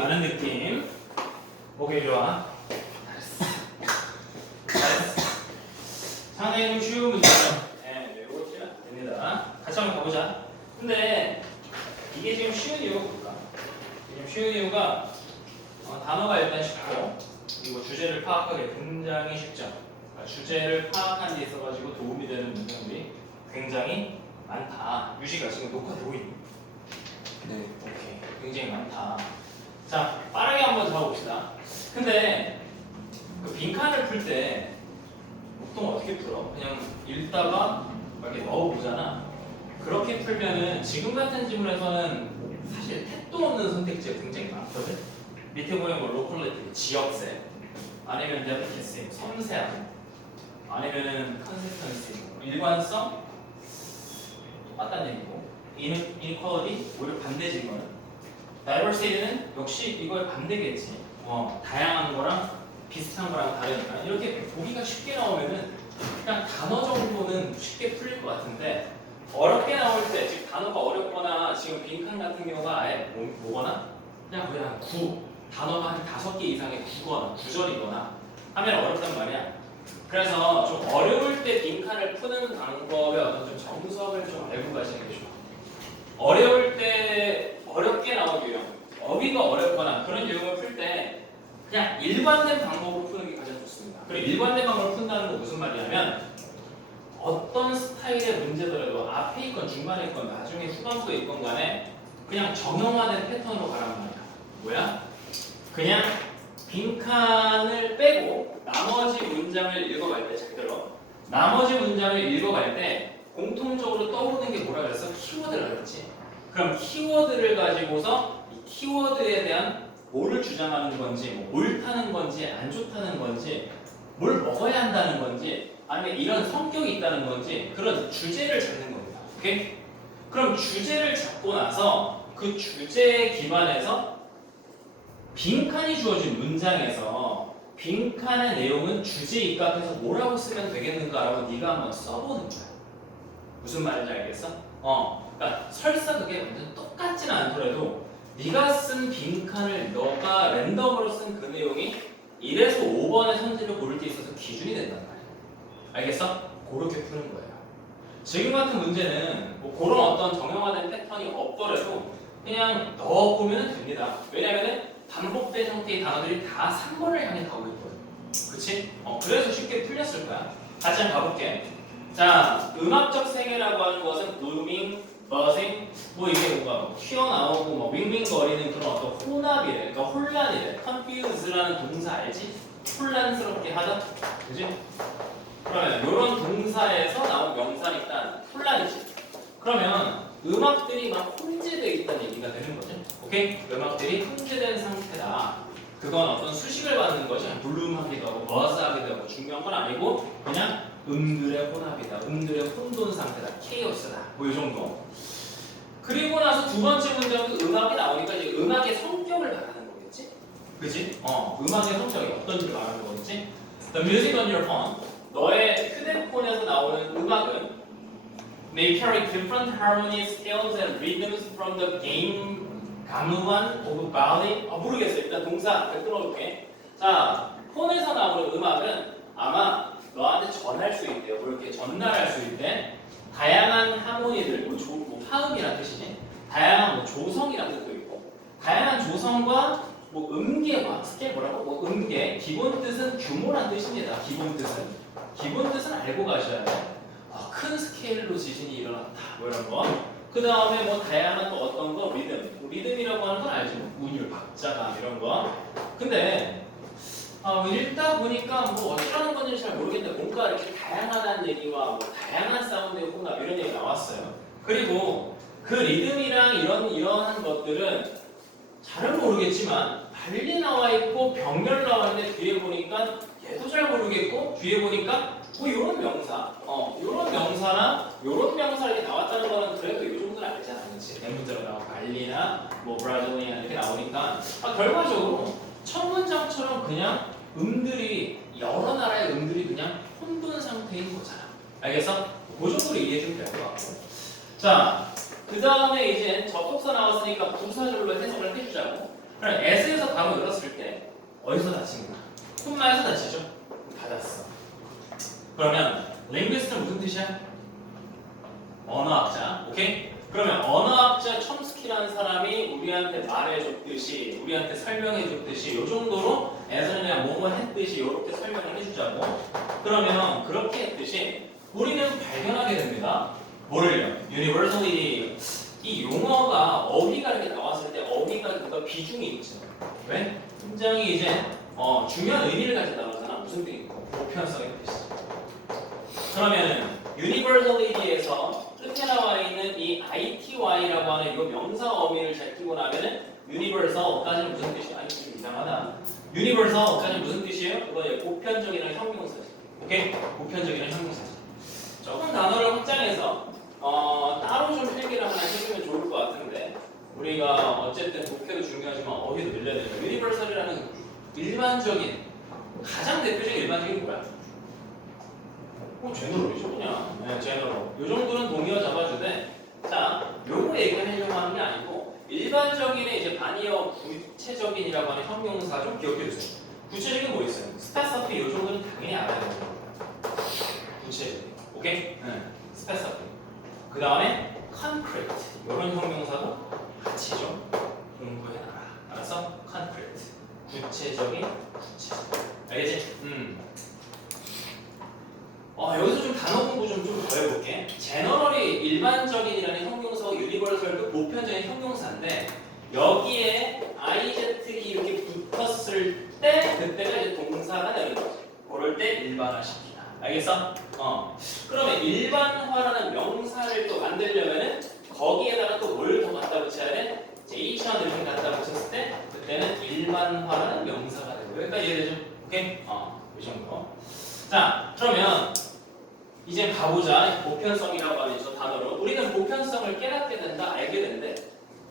많은 느낌. 오케이, 좋아. 잘했어. 상당히 좀 쉬운 문제죠. 네, 외우고 치면 됩니다. 같이 한번 가보자. 근데 이게 지금 쉬운 이유가 뭘까? 지금 쉬운 이유가 단어가 일단 쉽고 그리고 주제를 파악하기 굉장히 쉽죠. 그러니까 주제를 파악하는 데 있어가지고 도움이 되는 문장들이 굉장히 많다. 유시가 지금 녹화되고 있니? 네. 오케이. 굉장히 많다. 자, 빠르게 한번 잡아봅시다. 근데 그 빈칸을 풀 때 보통 어떻게 풀어? 그냥 읽다가 이렇게 넣어보잖아. 그렇게 풀면은 지금 같은 지문에서는 사실 택도 없는 선택지가 굉장히 많거든. 밑에 보면 뭐 로컬리티, 지역세, 아니면 데리케이스, 섬세함, 아니면은 컨시스턴시, 일관성, 똑같다는 얘기고, inequality, 오히려 반대지 이거는. diversity는 역시 이거의 반대겠지. 다양한 거랑 비슷한 거랑 다르니까 이렇게 보기가 쉽게 나오면은 그냥 단어 정도는 쉽게 풀릴 것 같은데 어렵게 나올 때, 즉 단어가 어렵거나 지금 빈칸 같은 경우가 아예 뭐거나 그냥 단어가 한 5개 이상의 구절이거나 하면 어렵단 말이야. 그래서 좀 어려울 때 빈칸을 푸는 방법의 어떤 좀 정석을 좀 알고 가시는 게 좋아. 어려울 때 어렵게 나온 유형, 어휘가 어렵거나 그런 유형을 풀 때 그냥 일관된 방법으로 푸는 게 가장 좋습니다. 그리고 일관된 방법을 푼다는 건 무슨 말이냐면 어떤 스타일의 문제더라도 앞에 있건 중간에 있건 나중에 후반부에 있건 간에 그냥 정형화된 패턴으로 가란 말이야. 뭐야? 그냥 빈칸을 빼고 나머지 문장을 읽어갈 때, 잘 들어. 나머지 문장을 읽어갈 때 공통적으로 떠오르는 게 뭐라 그랬어? 키워드라 그랬지. 그럼 키워드를 가지고서 이 키워드에 대한 뭐를 주장하는 건지, 뭐 옳다는 건지, 안 좋다는 건지, 뭘 먹어야 한다는 건지, 아니면 이런 성격이 있다는 건지 그런 주제를 잡는 겁니다. 오케이? 그럼 주제를 잡고 나서 그 주제에 기반해서 빈칸이 주어진 문장에서 빈칸의 내용은 주제에 입각해서 뭐라고 쓰면 되겠는가라고 네가 한번 써보는 거야. 무슨 말인지 알겠어? 그러니까 설사 그게 완전 똑같지는 않더라도 네가 쓴 빈칸을 너가 랜덤으로 쓴 그 내용이 1에서 5번의 선지를 고를 때 있어서 기준이 된단 말이야. 알겠어? 그렇게 푸는 거예요. 지금 같은 문제는 뭐 그런 어떤 정형화된 패턴이 없더라도 그냥 넣어보면 됩니다. 왜냐면은 반복된 형태의 단어들이 다 3번을 향해 가고 있거든. 그치? 그래서 쉽게 풀렸을 거야. 같이 한번 가볼게. 자, 음악적 생애라고 하는 것은 blooming, buzzing, 뭐 이게 뭔가 튀어나오고 뭐 윙윙거리는 그런 어떤 혼합이래. 그러니까 혼란이래. confuse라는 동사 알지? 혼란스럽게 하다. 그지? 그러면 이런 동사에서 나온 명사는 일단 혼란이지. 그러면 음악들이 막 혼재되어 있다는 얘기가 되는 거죠. 오케이? 음악들이 혼재된 상태다. 그건 어떤 수식을 받는 것이 블룸하기도 하고 버스하기도 하고 중요한 건 아니고 그냥 음들의 혼합이다. 음들의 혼돈 상태다. 케이오스다. 뭐 이 정도. 그리고 나서 두 번째 문장도 음악이 나오니까 이제 음악의 성격을 말하는 거겠지? 그지? 음악의 성격이 어떤지를 말하는 거겠지? The music on your phone. 너의 휴대폰에서 나오는 음악은 may carry different harmonies, scales, and rhythms from the game 가무한 of ballet. 모르겠어. 일단 동사 끊어볼게. 자, 폰에서 나오는 음악은 아마 너한테 전할 수 있대요. 이렇게 전달할 수 있대. 다양한 하모니들, 뭐 화음이란 뜻이지. 다양한 뭐 조성이란 뜻도 있고. 다양한 조성과 뭐 음계와 스케일 뭐라고? 뭐 음계. 기본 뜻은 규모란 뜻입니다. 기본 뜻은 알고 가셔야 돼. 큰 스케일로 지진이 일어났다. 뭐 이런 거. 그 다음에 뭐 다양한 또 어떤 거 리듬. 리듬이라고 하는 건 알지? 뭐 운율, 박자감 이런 거. 근데 읽다 보니까 뭐 어쩌라는 건지 잘 모르겠는데 뭔가 이렇게 다양하다는 얘기와 뭐 다양한 사운드의 혼합 이런 얘기 나왔어요. 그리고 그 리듬이랑 이러한 것들은 잘은 모르겠지만 달리 나와 있고 병렬 나와 있는데 뒤에 보니까 얘도 잘 모르겠고 뒤에 보니까 뭐 이런 명사, 이런 명사나 이런 명사 이렇게 나왔다는 거는 그래도 이 정도는 알지 않는지. 대문자로 나오고 발리나 뭐 브라질리안 이렇게 나오니까 결과적으로 첫 문장처럼 그냥 여러 나라의 음들이 그냥 혼돈 상태인 거잖아. 알겠어? 그 정도로 이해해주면 될 것 같고. 자, 그 다음에 이제 접속사 나왔으니까 부사절로 해석을 해주자고. 그럼 잘못 들었을 때 어디서 다칩니까? 콧마에서 다치죠? 받았어. 그러면 linguist는 무슨 뜻이야? 언어학자. 오케이? 그러면 언어학자 첨스키라는 사람이 우리한테 말해줬듯이 우리한테 설명해줬듯이 이 정도로 예전에 그냥 뭐뭐 했듯이 이렇게 설명을 해주자고. 그러면 그렇게 했듯이 우리는 발견하게 됩니다. 뭐를요? universally 이 용어가 어휘가 이렇게 나왔을 때 어휘가 뭔가 비중이 있죠. 왜? 굉장히 이제 중요한 의미를 가진다고 하잖아. 무슨 뜻이 있고 보편성의 뜻이죠. 그러면은 universality에서 끝에 나와 있는 이 ITY라고 하는 이 명사 어미를 잘 끼고 나면은 universal까지는 무슨 뜻이야? 아니 좀 이상하다. universal까지는 무슨 뜻이에요? 그거 보편적이라는 형용사지. 오케이? 보편적이라는 형용사지. 조금 단어를 확장해서 따로 좀 필기를 하나 해주면 좋을 것 같은데 우리가 어쨌든 독해도 중요하지만 어휘도 늘려야 되니까 universal이라는 일반적인 가장 대표적인 일반적인 뭐야? 제너럴이죠 그냥. 네, 제너럴. 요 정도는 동의어 잡아주되 자, 요거 얘기하려고 하는 게 아니고 일반적인의 이제 반의어 구체적인이라고 하는 형용사 좀 기억해 주세요. 구체적인 뭐 있어요? 스페서피 요 정도는 당연히 알아야 되는 거예요. 구체적인. 오케이? 네. 스페서피. 그 다음에 concrete 이런 형용사도 같이 좀 공부해놔라. 알았어? concrete. 구체적인 구체적. 알겠지? 여기서 좀 단어 공부 좀 더 해볼게. 제너럴이 일반적인이라는 형용사고 유니버설도 보편적인 형용사인데 여기에 IZ이 이렇게 붙었을 때 그때가 이제 동사가 되는 거지. 그럴 때 일반화시키다. 알겠어? 그러면 일반화라는 명사를 또 만들려면은 거기에다가 또 뭘 더 갖다 붙여야 돼? 제이션을 이렇게 갖다 붙였을 때 그때는 일반화라는 명사가 되고 여기까지 이해되죠? 오케이? 이 정도. 자, 그러면 이제 가보자. 보편성이라고 하는 저 단어로 우리는 보편성을 깨닫게 된다, 알게 된대.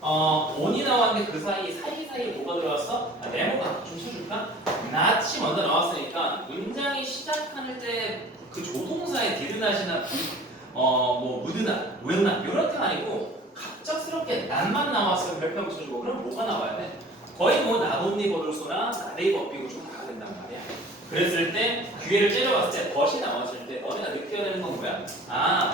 on이 나왔는데 그 사이사이에 뭐가 들어왔어? 네모가 좀 쳐줄까? not이 먼저 나왔으니까 문장이 시작할 때 그 조동사의 didnot이나 뭐 wouldn't, will not 이렇게 아니고 갑작스럽게 not만 나왔으면 별표 붙여주고 그럼 뭐가 나와야 돼? 거의 뭐 not only 버들소나 not a but b고 좀 나야 된단 말이야. 그랬을 때 기회를 째려봤을 때 벗이 나왔을 때 너네가 느껴야 되는 건 뭐야?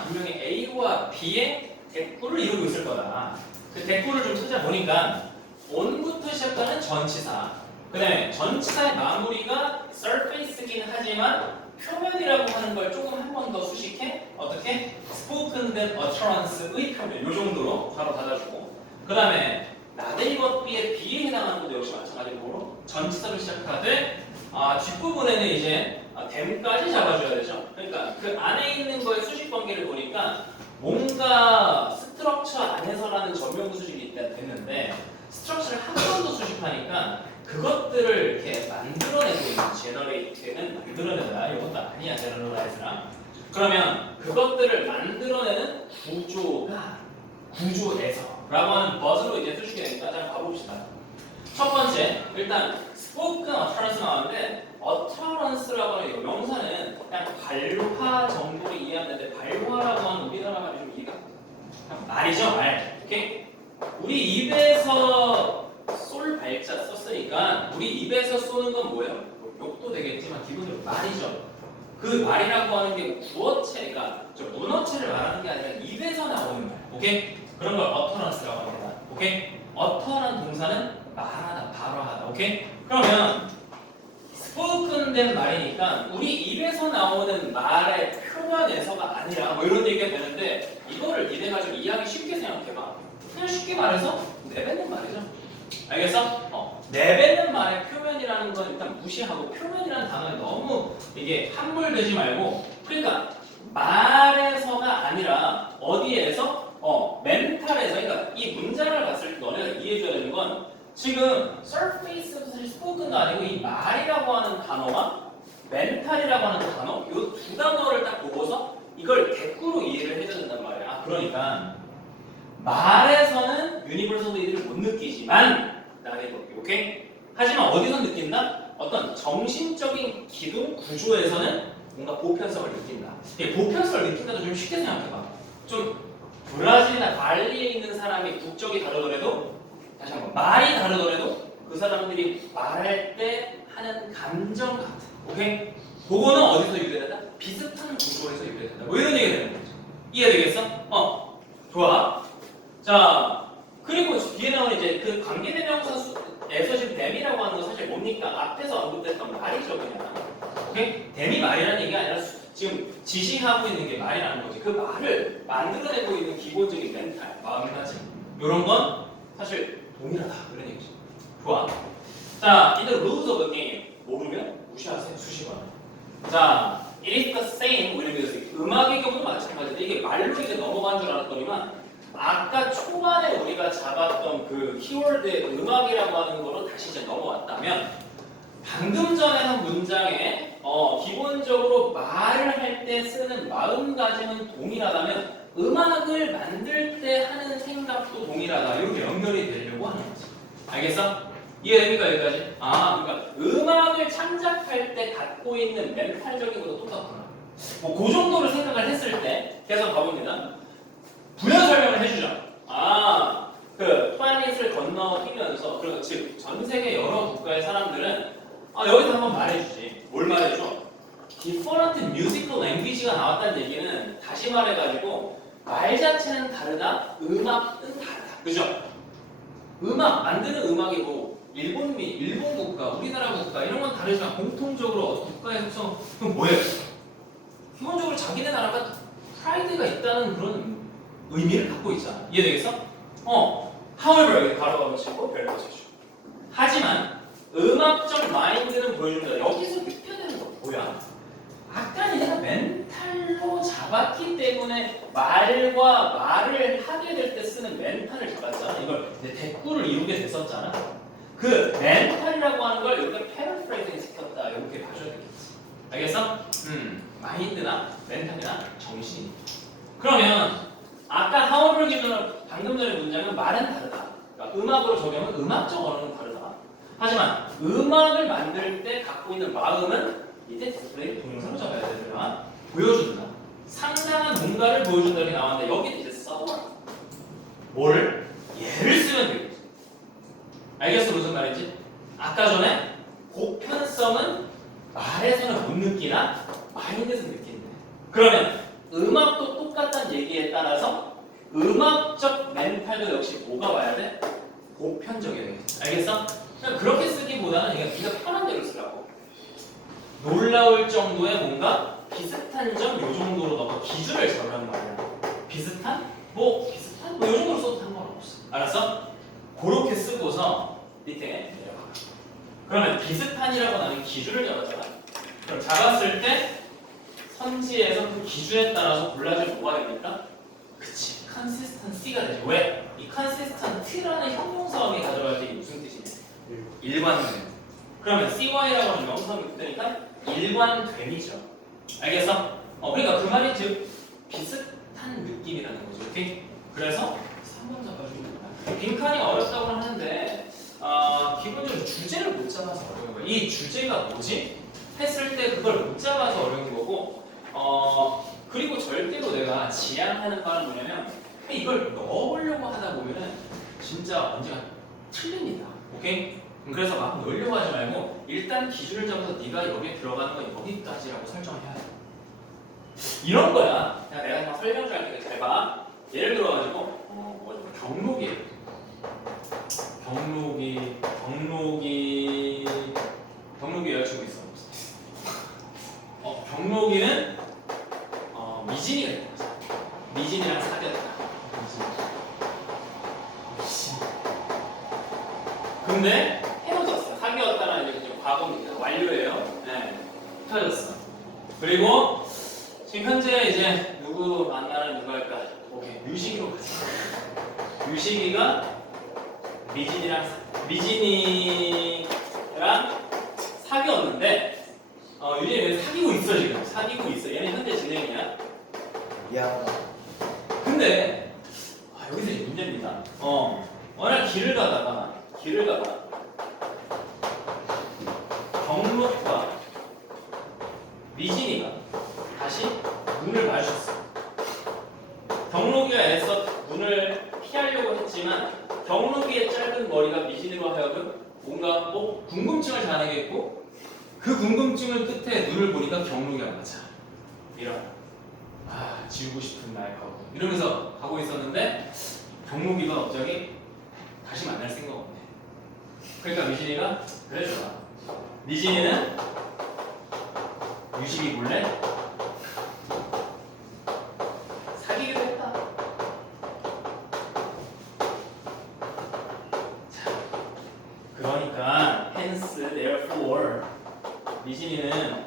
분명히 A와 B의 대꾸를 이루고 있을 거다. 그 대꾸를 좀 찾아보니까 on부터 시작하는 전치사 그 다음에 전치사의 마무리가 surface긴 하지만 표면이라고 하는 걸 조금 한 번 더 수식해 어떻게? spoken then utterance의 표면 요 정도로 바로 받아주고 그 다음에 not a but B의 B에 해당하는 것도 역시 마찬가지로 전치사로 시작하되 뒷부분에는 이제 them까지 잡아줘야 되죠. 그러니까 그 안에 있는 거의 수식 관계를 보니까 뭔가 스트럭처 안에서라는 전명구 수식이 일단 됐는데 스트럭처를 한 번 더 수식하니까 그것들을 이렇게 만들어내고 있는 제너레이트는 만들어내다 이것도 아니야 제너럴라이즈랑 그러면 그것들을 만들어내는 구조에서라고 하는 버즈로 이제 수식이 되니까 자 가봅시다. 첫 번째 일단 spoken utterance 나왔는데 utterance라고 하는 명사는 그냥 발화 정도로 이해하면 되는데 발화라고 하는 우리나라 말이 좀 이해가 말이죠 말. 오케이? 우리 입에서 쏠 발자 썼으니까 우리 입에서 쏘는 건 뭐예요? 욕도 되겠지만 기본적으로 말이죠. 그 말이라고 하는 게 구어체가 문어체를 말하는 게 아니라 입에서 나오는 말. 오케이? 그런 걸 utterance라고 합니다. 오케이? utter한 동사는 말하다, 발화하다. 오케이? 그러면 spoken 된 말이니까 우리 입에서 나오는 말의 표면에서가 아니라 뭐 이런 얘기가 되는데 이거를 니네 가지고 이해하기 쉽게 생각해봐. 그냥 쉽게 말해서 내뱉는 말이죠. 알겠어? 내뱉는 말의 표면이라는 건 일단 무시하고 표면이라는 단어에 너무 이게 함몰되지 말고 그러니까 말에서가 아니라 어디에서? 멘탈에서 그러니까 이 문장을 봤을 때 너네가 이해해줘야 되는 건 지금 surface에서 사실 spoken가 아니고 이 말이라고 하는 단어와 멘탈이라고 하는 단어 이 두 단어를 딱 보고서 이걸 대꾸로 이해를 해줘야 된단 말이야. 그러니까 말에서는 유니버설리티를 못 느끼지만 나의 법이 오케이? 하지만 어디서 느낀다? 어떤 정신적인 기둥 구조에서는 뭔가 보편성을 느낀다. 보편성을 느낀다도 좀 쉽게 생각해봐. 좀 브라질이나 발리에 있는 사람이 국적이 다르더라도 다시 한번 말이 다르더라도 그 그 사람들이 말할 때 하는 감정 같은. 오케이? 그거는 어디서 유래된다? 비슷한 구조에서 유래된다. 뭐 이런 얘기가 되는 거죠. 이해되겠어? 좋아. 자, 그리고 뒤에 나오는 이제 그 관계대명사에서 지금 댐이라고 하는 건 사실 뭡니까? 앞에서 언급됐던 말이죠, 그냥. 오케이? 댐이 말이라는 얘기가 아니라 지금 지시하고 있는 게 말이라는 거지. 그 말을 만들어내고 있는 기본적인 멘탈, 마음가짐 이런 건 사실 동일하다 그런 얘기죠. 좋아. 자, in the rules of the game 모르면 무시하세요 수시간. 자, it is the same. 우리 음악의 경우도 마찬가지인데 이게 말로 이제 넘어간 줄 알았더니만 아까 초반에 우리가 잡았던 그 키워드의 음악이라고 하는 거로 다시 이제 넘어왔다면 방금 전에 한 문장에 기본적으로 말을 할 때 쓰는 마음가짐은 동일하다면 음악을 만들 때 하는 생각도 동일하다. 이렇게 연결이 되려고 하는 거지. 알겠어? 이해됩니까 여기까지? 그러니까 음악을 창작할 때 갖고 있는 멘탈적인 것도 똑같구나. 뭐 그 정도로 생각을 했을 때 계속 가봅니다. 부연 설명을 해주죠. 그 플래닛을 건너뛰면서 그리고 즉 전 세계 여러 국가의 사람들은 여기서 한번 말해주지. 뭘 말해줘? different musical language가 나왔다는 얘기는 다시 말해가지고 말 자체는 다르다, 음악은 다르다. 그죠? 음악, 만드는 음악이 뭐 일본 국가, 우리나라 국가 이런 건 다르지만 공통적으로 어떤 국가의 속성은 뭐예요? 기본적으로 자기네 나라가 프라이드가 있다는 그런 의미를 갖고 있잖아. 이해되겠어? however 바로 가로 치고 별거 치죠. 하지만 음악적 마인드는 보여줍니다. 여기서 느껴야 되는 거 뭐야? 아까 내가 멘탈로 잡았기 때문에 말과 말을 하게 될 때 쓰는 멘탈을 잡았잖아. 이걸 이제 대꾸를 이루게 됐었잖아. 그 멘탈이라고 하는 걸 이렇게 패러프레이징 시켰다. 이렇게 봐줘야 되겠지. 알겠어? 마인드나 멘탈이나 정신이. 그러면 아까 하워블 기준으로 방금 전에 문장은 말은 다르다. 그러니까 음악으로 적용은 음악적 언어는 다르다. 하지만 음악을 만들 때 갖고 있는 마음은 이때 디스플레이를 동영상으로 잡아야 되지만 보여준다. 상당한 뭔가를 보여준다 이렇게 나왔는데 여기는 이제 써봐. 뭐를? 예를 쓰면 되겠지. 알겠어? 무슨 말인지? 아까 전에 보편성은 말에서는 못 느끼나 마인드에서 느낀대. 그러면 음악도 똑같다는 얘기에 따라서 음악적 멘탈도 역시 뭐가 와야 돼? 보편적이어야 돼. 알겠어? 그냥 그렇게 쓰기보다는 네가 편한 대로 쓰라고. 놀라울 정도의 뭔가 비슷한 점 요 정도로 너가 기준을 잡으란 말이야. 비슷한? 뭐 비슷한? 뭐 요 정도로 써도 상관없어. 알았어? 그렇게 쓰고서 밑에 내려가. 그러면 비슷한이라고 나는 기준을 잡았잖아. 그럼 잡았을 때 선지에서 그 기준에 따라서 골라주면 뭐가 됩니까? 그치, consistency가 되죠. 왜? 이 consistent라는 형용사형이 가져갈 때 이게 무슨 뜻이냐? 일관됨. 그러면 CY라고 하는 명사형이 그때니까 일관됨이죠. 알겠어? 그러니까 그 말이 즉 비슷한 느낌이라는 거죠. 오케이? 그래서 3번 잡아주면 된다. 빈칸이 어렵다고는 하는데 기본적으로 주제를 못 잡아서 어려운 거예요. 이 주제가 뭐지? 했을 때 그걸 못 잡아서 어려운 거고 그리고 절대로 내가 지향하는 바는 뭐냐면 이걸 넣어보려고 하다 보면은 진짜 언제가 틀립니다. 오케이? 그래서 막 넣으려고 하지 말고 일단 기준을 잡아서 네가 여기에 들어가는 건 여기까지라고 설정해야 돼. 이런 거야. 그냥 내가 막 설명 좀 할게. 잘 봐. 예를 들어가지고 경록이 여자친구 있어. 경록이는 미진이가 있다. 미진이랑 사귀었다. 근데 헤어졌어. 사귀었다는 이제 과거입니다. 완료예요. 네. 헤어졌어. 그리고 지금 현재 이제 누구 만나는 누구일까? 오케이. 유식이로 가자. 유식이가 미진이랑 사귀었는데 유진이 사귀고 있어 지금. 사귀고 있어. 얘는 현재 진행이야. 미안하다. 근데 여기서 이제 문제입니다. 어느 날 길을 가다가 경록과 미진이가 다시 눈을 마주쳤어. 경록이가 애써 눈을 피하려고 했지만 경록이의 짧은 머리가 미진이로 하여금 뭔가 궁금증을 자아내겠고 그 궁금증을 끝에 눈을 보니까 경록이 안 맞아. 이런 지우고 싶은 나의 과거 이러면서 가고 있었는데 경록이가 갑자기 다시 만날 생각 없네. 그러니까 미진이가 그래 좋아. 미진이는 유식이 몰래 사귀기로 했다. 자, 그러니까 hence, therefore 미진이는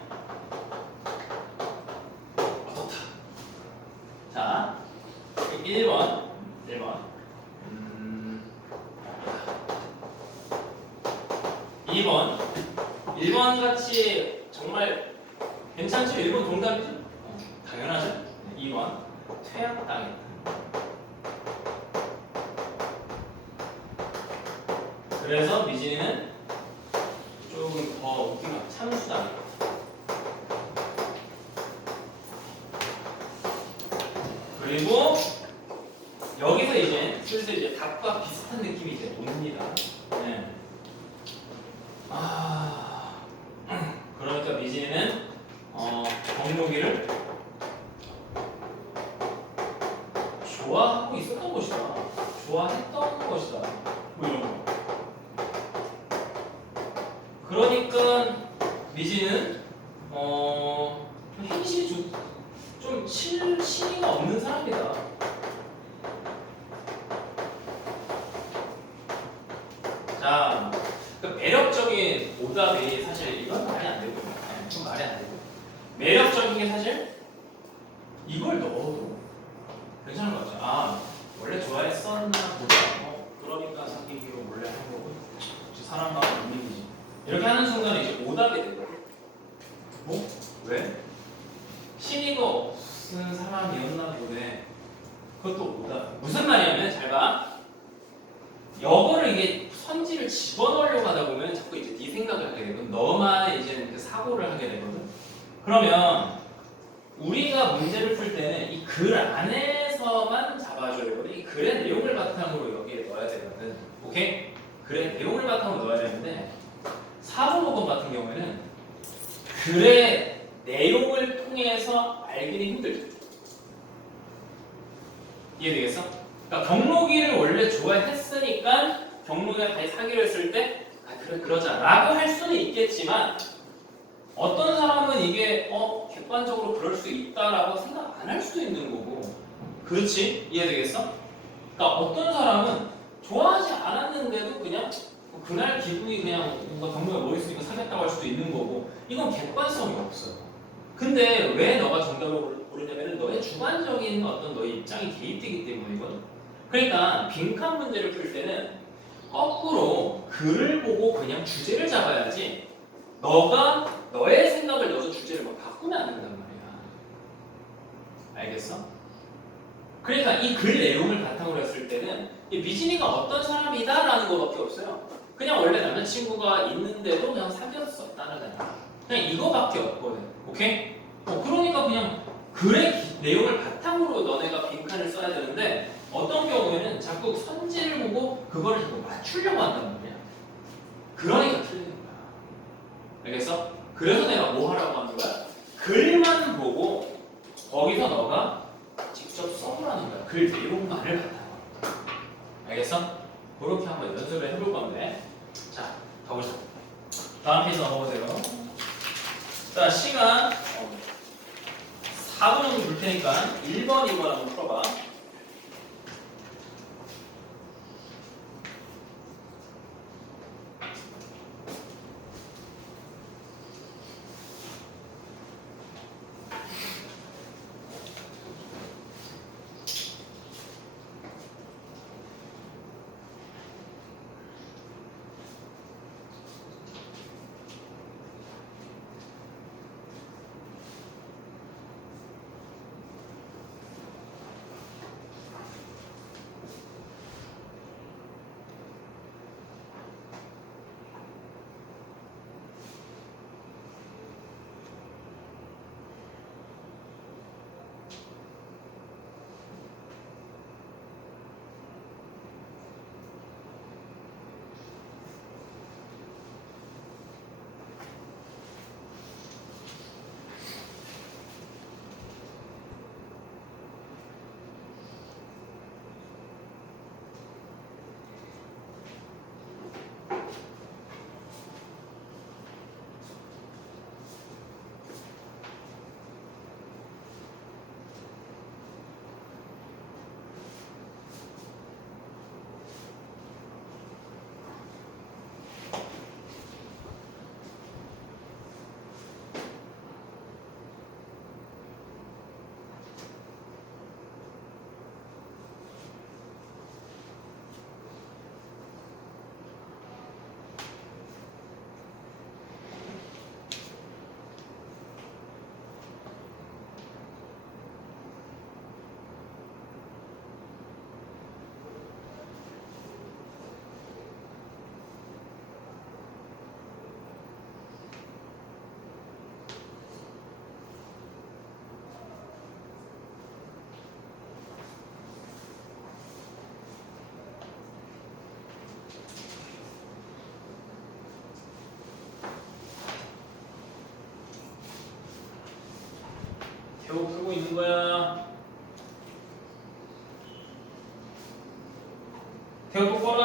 어떻다. 자, 1번 2번 1번 같이 정말 괜찮죠? 1번 동답이죠? 당연하죠? 2번 퇴학당했다. 그래서 미진이는 조금 더 웃긴 거 참수당했다. 그리고 여기서 이제 슬슬 이제 답과 비슷한 느낌이 이제 옵니다. 네. 그러니까 미진이는 경록이를 좋아하고 있었던 것이다. 좋아했던 것이다. 뭐 이런 거. 그러니까 미진은 행실이 좀 신의가 없는 사람이다. 자, 그 매력적인 오답이 사실 이건 말이 안 되고, 좀 말이 안 되고. 매력적인 게 사실 이걸 넣어도 괜찮은 것 같아요. 원래 좋아했었나 보다. 그러니까 사귀기로 몰래 한 거고. 혹시 사람 마음 못 이기지. 이렇게 하는 순간에 이제 오답이 되거든. 왜? 신의가 없는 사람이었나 보네. 그것도 오답. 무슨 말이냐면 잘 봐. 여거를 이게 선지를 집어넣으려고 하다 보면 자꾸 이제 네 생각을 하게 되고 너만 이제 그 사고를 하게 되거든. 그러면 우리가 문제를 풀 때는 이 글 안에서만 잡아줘야 되거든. 이 글의 내용을 바탕으로 여기에 넣어야 되거든. 오케이? 글의 내용을 바탕으로 넣어야 되는데 4번 5번 같은 경우에는 글의 내용을 통해서 알기는 힘들죠. 이해되겠어? 그러니까 경록이를 원래 좋아했으니까 경록이가 다시 사귀려 했을 때 그래 그러자 라고 할 수는 있겠지만 어떤 사람은 이게 객관적으로 그럴 수 있다라고 생각 안 할 수도 있는 거고. 그렇지? 이해되겠어? 그러니까 어떤 사람은 좋아하지 않았는데도 그냥 그날 기분이 그냥 뭔가 경록이가 멋있으니까 사귀었다고 할 수도 있는 거고. 이건 객관성이 없어요. 근데 왜 너가 정답을 고르냐면 너의 주관적인 어떤 너의 입장이 개입되기 때문이거든. 그러니까 빈칸 문제를 풀 때는 거꾸로 글을 보고 그냥 주제를 잡아야지 너가 너의 생각을 넣어서 주제를 막 바꾸면 안 된단 말이야. 알겠어? 그러니까 이 글 내용을 바탕으로 했을 때는 이 미진이가 어떤 사람이다라는 거밖에 없어요. 그냥 원래 남자친구가 있는데도 그냥 사귀었었다는 거야. 그냥 이거밖에 없거든. 오케이? 그러니까 그냥 글의 내용을 바탕으로 너네가 빈칸을 써야 되는데 어떤 경우에는 자꾸 선지를 보고 그거를 자꾸 맞추려고 한단 말이야. 그러니까 틀리는 거야. 알겠어? 그래서 내가 뭐 하라고 하는 거야? 글만 보고 거기서 너가 직접 써보라는 거야. 글 내용만을 바탕으로. 알겠어? 그렇게 한번 연습을 해볼 건데 자, 가보자. 다음 페이지 넘어보세요. 자, 시간 4분 정도 줄 테니까 1번, 2번 한번 풀어봐.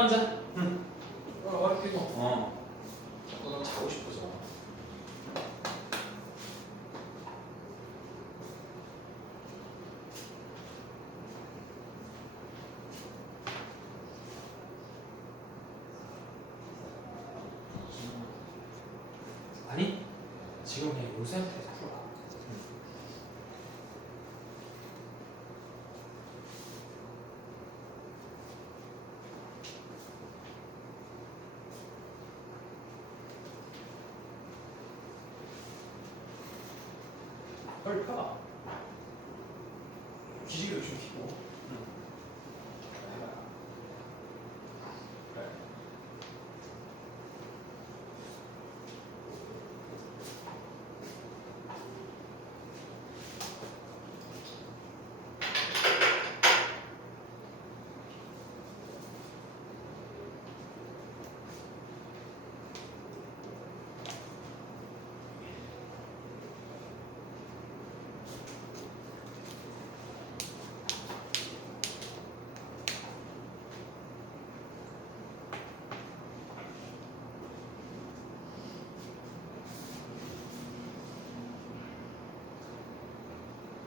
앉아. 응. 허리 펴고. 자꾸 너 자고 싶어서. 아니? 지금 그냥 요 상태에서 풀어. 빨리 펴봐. 기지개도 좀 펴고. 해봐. 그래.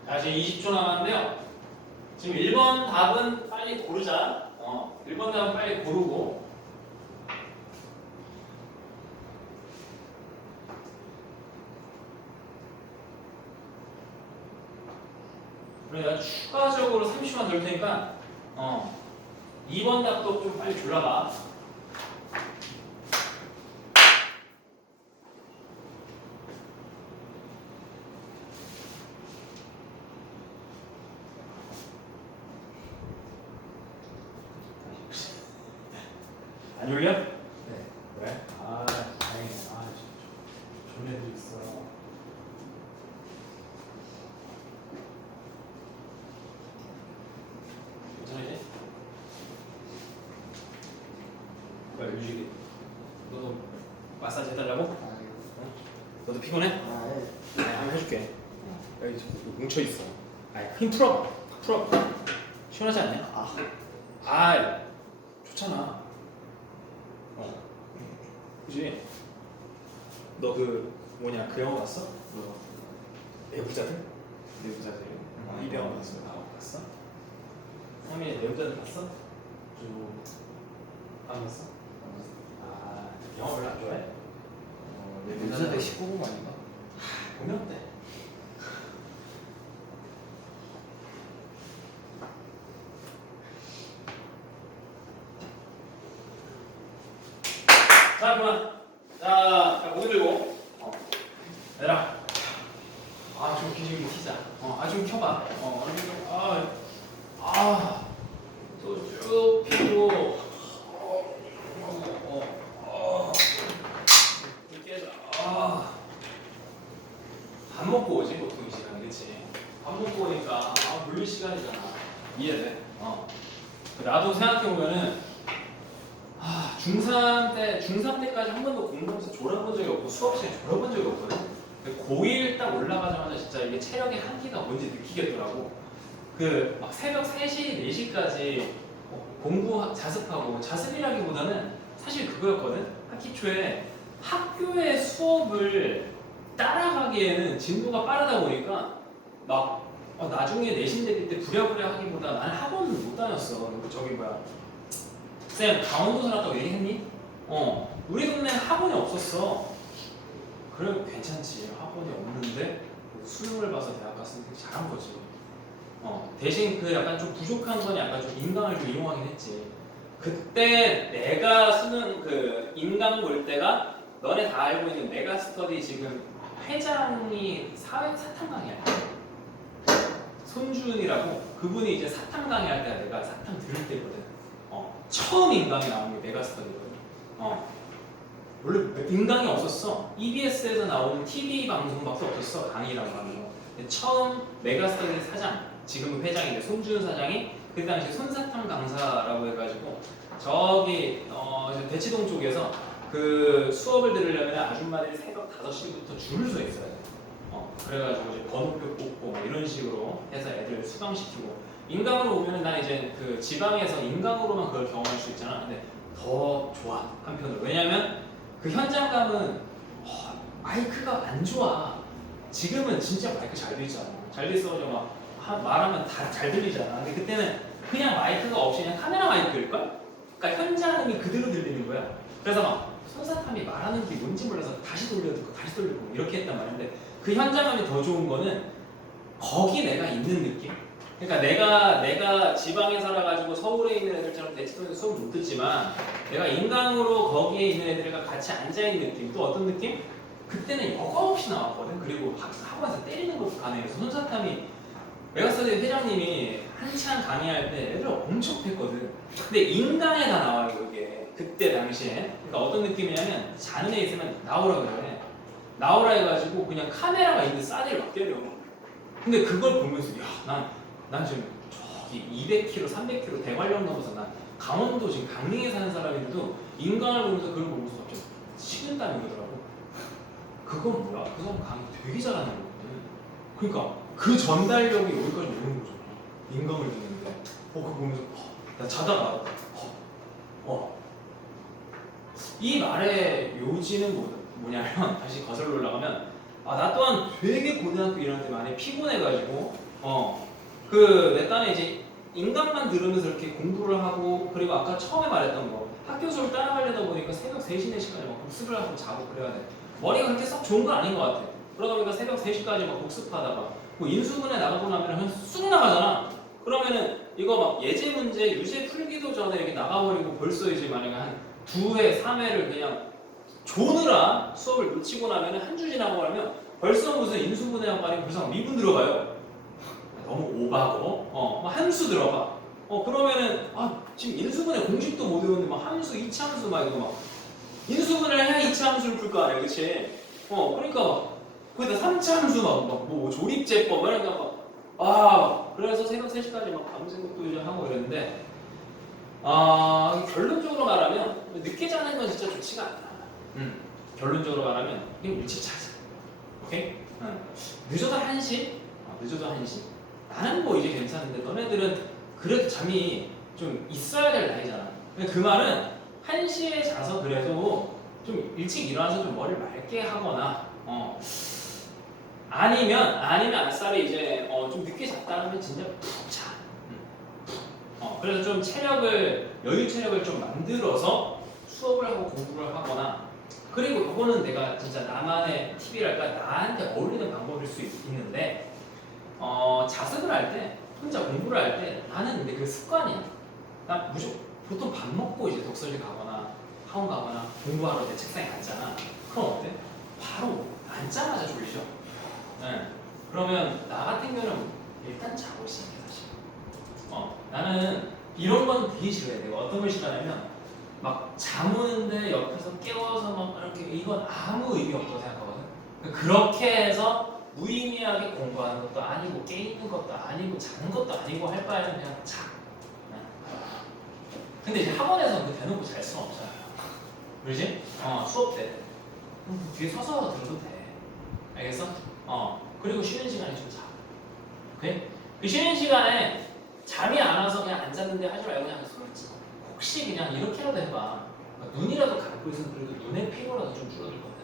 자, 이제 20초 남았는데요. 지금 1번 답은 빨리 고르자. 1번 답은 빨리 고르고. 그래, 내가 추가적으로 30초만 들 테니까, 2번 답도 좀 빨리 골라봐. 안 졸려? 네. 왜? 아, 다행이네. 아, 좋은 애들 있어. 괜찮아 이제? 왜 유식이? 너도 마사지 해달라고? 아, 너도 피곤해? 아, 예. 내가 한번 해줄게. 여기 뭉쳐 있어. 힘 풀어. 풀어. 시원하지 않냐? 아, 좋잖아. 그지? 너 그 뭐냐 그 영화 봤어? 뭐, 내부자들? 내부자들. 이 영화 봤어? 봤어? 상민이 내부자들 봤어? 안 봤어? 아, 영화 별로 안 좋아해? 내부자들 19금 아닌가? 보면 어때? 자, 그만. 자, 고개 들고. 내라. 아, 좀 기지개 켜자. 좀 켜봐. 또 쭉 펴고. 이렇게 해서. 밥 먹고 오지, 보통 이 시간에, 그치? 밥 먹고 오니까, 물릴 시간이잖아. 이해돼? 나도 생각해보면은, 중3 때까지 한 번도 공부하면서 졸아본 적이 없고 수업 시간에 졸아본 적이 없거든. 근데 고1 딱 올라가자마자 진짜 이게 체력의 한계가 뭔지 느끼겠더라고. 그 막 새벽 3시, 4시까지 공부 자습하고 자습이라기보다는 사실 그거였거든. 학기 초에 학교의 수업을 따라가기에는 진도가 빠르다 보니까 막 나중에 내신 대비 때 부랴부랴 하기보다 나는 학원을 못 다녔어. 저기 뭐야. 쌤, 강원도 살았다고 얘기했니? 우리 동네 학원이 없었어. 그래, 괜찮지. 학원이 없는데 수능을 봐서 대학 갔으니까 잘한 거지. 대신 그 약간 좀 부족한 건 약간 좀 인강을 좀 이용하긴 했지. 그때 내가 수능 그 인강 볼 때가 너네 다 알고 있는 메가스터디 지금 회장이 사탕 강의할 때 손준이라고 그분이 이제 사탕 강의할 때 내가 사탕 들을 때거든. 처음 인강이 나온 게 메가스터디거든. 원래 인강이 없었어. EBS에서 나오는 TV 방송밖에 없었어. 강의라고 하는 거. 근데 처음 메가스터디 사장, 지금은 회장인데 손준 사장이 그 당시 손사탕 강사라고 해가지고 저기 대치동 쪽에서 그 수업을 들으려면 아줌마들이 새벽 5시부터 줄을 서 있어야 돼. 그래가지고 이제 번호표 뽑고 뭐 이런 식으로 해서 애들 수강시키고 인강으로 오면은 난 이제 그 지방에서 인강으로만 그걸 경험할 수 있잖아. 근데 더 좋아 한편으로. 왜냐면 그 현장감은 마이크가 안 좋아. 지금은 진짜 마이크 잘 돼 있잖아. 잘 돼 있어가지고 막 말하면 다 잘 들리잖아. 근데 그때는 그냥 마이크가 없이 그냥 카메라 마이크일걸? 그러니까 현장음이 그대로 들리는 거야. 그래서 막 손사람이 말하는 게 뭔지 몰라서 다시 돌려듣고 다시 돌려듣고 이렇게 했단 말인데 그 현장감이 더 좋은 거는 거기 내가 있는 느낌? 그러니까 내가 지방에 살아가지고 서울에 있는 애들처럼 대치동에서 수업 못 듣지만 내가 인강으로 거기에 있는 애들과 같이 앉아있는 느낌. 또 어떤 느낌? 그때는 여과 없이 나왔거든. 그리고 학원에서 때리는 것도 가능해서 손사탐이 메가스터디 회장님이 한창 강의할 때 애들 엄청 팼거든. 근데 인강에 다 나와요 이게 그때 당시에. 그러니까 어떤 느낌이냐면 자는 애 있으면 나오라 그래. 나오라 해가지고 그냥 카메라가 있는 싸대를 막 때려. 근데 그걸 보면서 난 지금 저기 200km, 300km 대관령 넘어서 난 강원도 지금 강릉에 사는 사람인데도 인강을 보면서 그걸 보면서 갑자기 식은땀이 오더라고. 그건 뭐야? 그 사람 강의 되게 잘하는 거거든. 그러니까 그 전달력이 여기까지 오는 거잖아. 인강을 듣는데 그거 보면서 나 자다가 이 말의 요지는 뭐냐면 다시 거슬러 올라가면 나 또한 되게 고등학교 1학년 때 많이 피곤해가지고 내 딴에 이제 인강만 들으면서 이렇게 공부를 하고 그리고 아까 처음에 말했던 거 학교 수업을 따라가려다 보니까 새벽 3시, 4시까지 막 복습을 하고 자고 그래야 돼. 머리가 그렇게 썩 좋은 건 아닌 것 같아. 그러다 보니까 새벽 3시까지 막 복습하다가 뭐 인수분해 나가고 나면 그냥 쑥 나가잖아. 그러면은 이거 막 예제 문제, 유제 풀기도 전에 이렇게 나가버리고 벌써 이제 만약에 한 2회, 3회를 그냥 조느라 수업을 놓치고 나면은 한 주 지나고 나면 벌써 무슨 인수분해한 말이 벌써 미분 들어가요. 너무 오바고, 함수 들어가. 그러면은 지금 인수분해 공식도 못 외우는데 막 함수, 이차함수 막 이거 막 인수분해를 해야 이차함수를 풀 거 아니야, 그렇지? 그러니까 거기다 3차함수 뭐 조립제법 그러니까 그래서 새벽 3시까지 막 밤새고 이제 하고 이랬는데 결론적으로 말하면 늦게 자는 건 진짜 좋지가 않아. 결론적으로 말하면 그냥 일찍 자자. 오케이? 늦어도 1시? 늦어도 1시? 나는 뭐 이제 괜찮은데 너네들은 그래도 잠이 좀 있어야 될 나이잖아. 그 말은 1시에 자서 그래도 좀 일찍 일어나서 좀 머리를 맑게 하거나 아니면 아싸리 이제 좀 늦게 잤다면 진짜 푹 자. 그래서 좀 여유 체력을 좀 만들어서 수업을 하고 공부를 하거나 그리고 이거는 내가 진짜 나만의 팁이랄까 나한테 어울리는 방법일 수 있는데 자습을 할 때 혼자 공부를 할 때 나는 근데 그 습관이야. 나 무조건 보통 밥 먹고 이제 독서실 가거나 학원 가거나 공부하러 내 책상에 앉잖아. 그럼 어때? 바로 앉자마자 졸리죠. 네. 그러면 나 같은 경우는 일단 자고 시작해 사실. 나는 이런 건 되게 싫어해. 내가 어떤 걸 싫어하냐면 막 잠오는데 옆에서 깨워서 막 이렇게 이건 아무 의미 없다고 생각하거든. 그렇게 해서 무의미하게 공부하는 것도 아니고 게임하는 것도 아니고 자는 것도 아니고 할 바에는 그냥 자. 근데 이제 학원에서 그 대놓고 잘 수는 없잖아. 그러지? 수업 때 뒤에 서서 들어도 돼. 알겠어? 그리고 쉬는 시간에 좀 자. 오케이? 그 쉬는 시간에 잠이 안 와서 그냥 앉았는데 하지 말고 그냥 솔직히 혹시 그냥 이렇게라도 해봐. 눈이라도 감고 있으면 그래도 눈의 피로라도 좀 줄어들거든.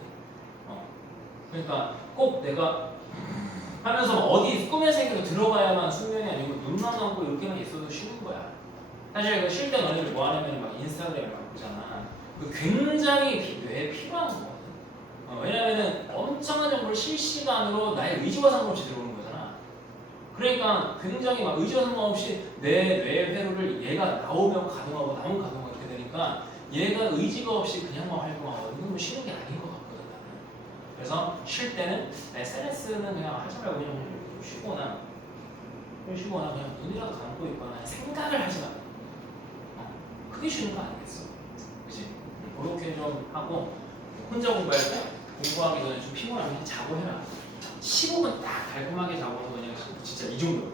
그러니까 꼭 내가 하면서 어디 꿈의 세계로 들어가야만 숙면이 아니고 눈만 감고 이렇게만 있어도 쉬는 거야. 사실 그 쉴 때 너희들 뭐 하냐면 막 인스타그램을 막 보잖아. 그 굉장히 뇌에 필요한 거거든. 왜냐면은 엄청난 정보를 실시간으로 나의 의지와 상관없이 들어오는 거잖아. 그러니까 굉장히 막 의지와 상관없이 내 뇌의 회로를 얘가 나오면 가동하고 나오면 가동하고 이렇게 되니까 얘가 의지가 없이 그냥만 활동하고 이건 뭐 쉬는 게 아닌 것 같거든 나는. 그래서 쉴 때는 SNS는 그냥 하지 말고 그냥 쉬거나 그냥 눈이라도 감고 있거나 생각을 하지 마. 크게 쉬는 거 아니겠어? 그치? 그렇게 좀 하고 혼자 공부할 때 공부하기 전에 좀 피곤하면 자고 해라. 15분 딱 달콤하게 자고 그냥 진짜 이 정도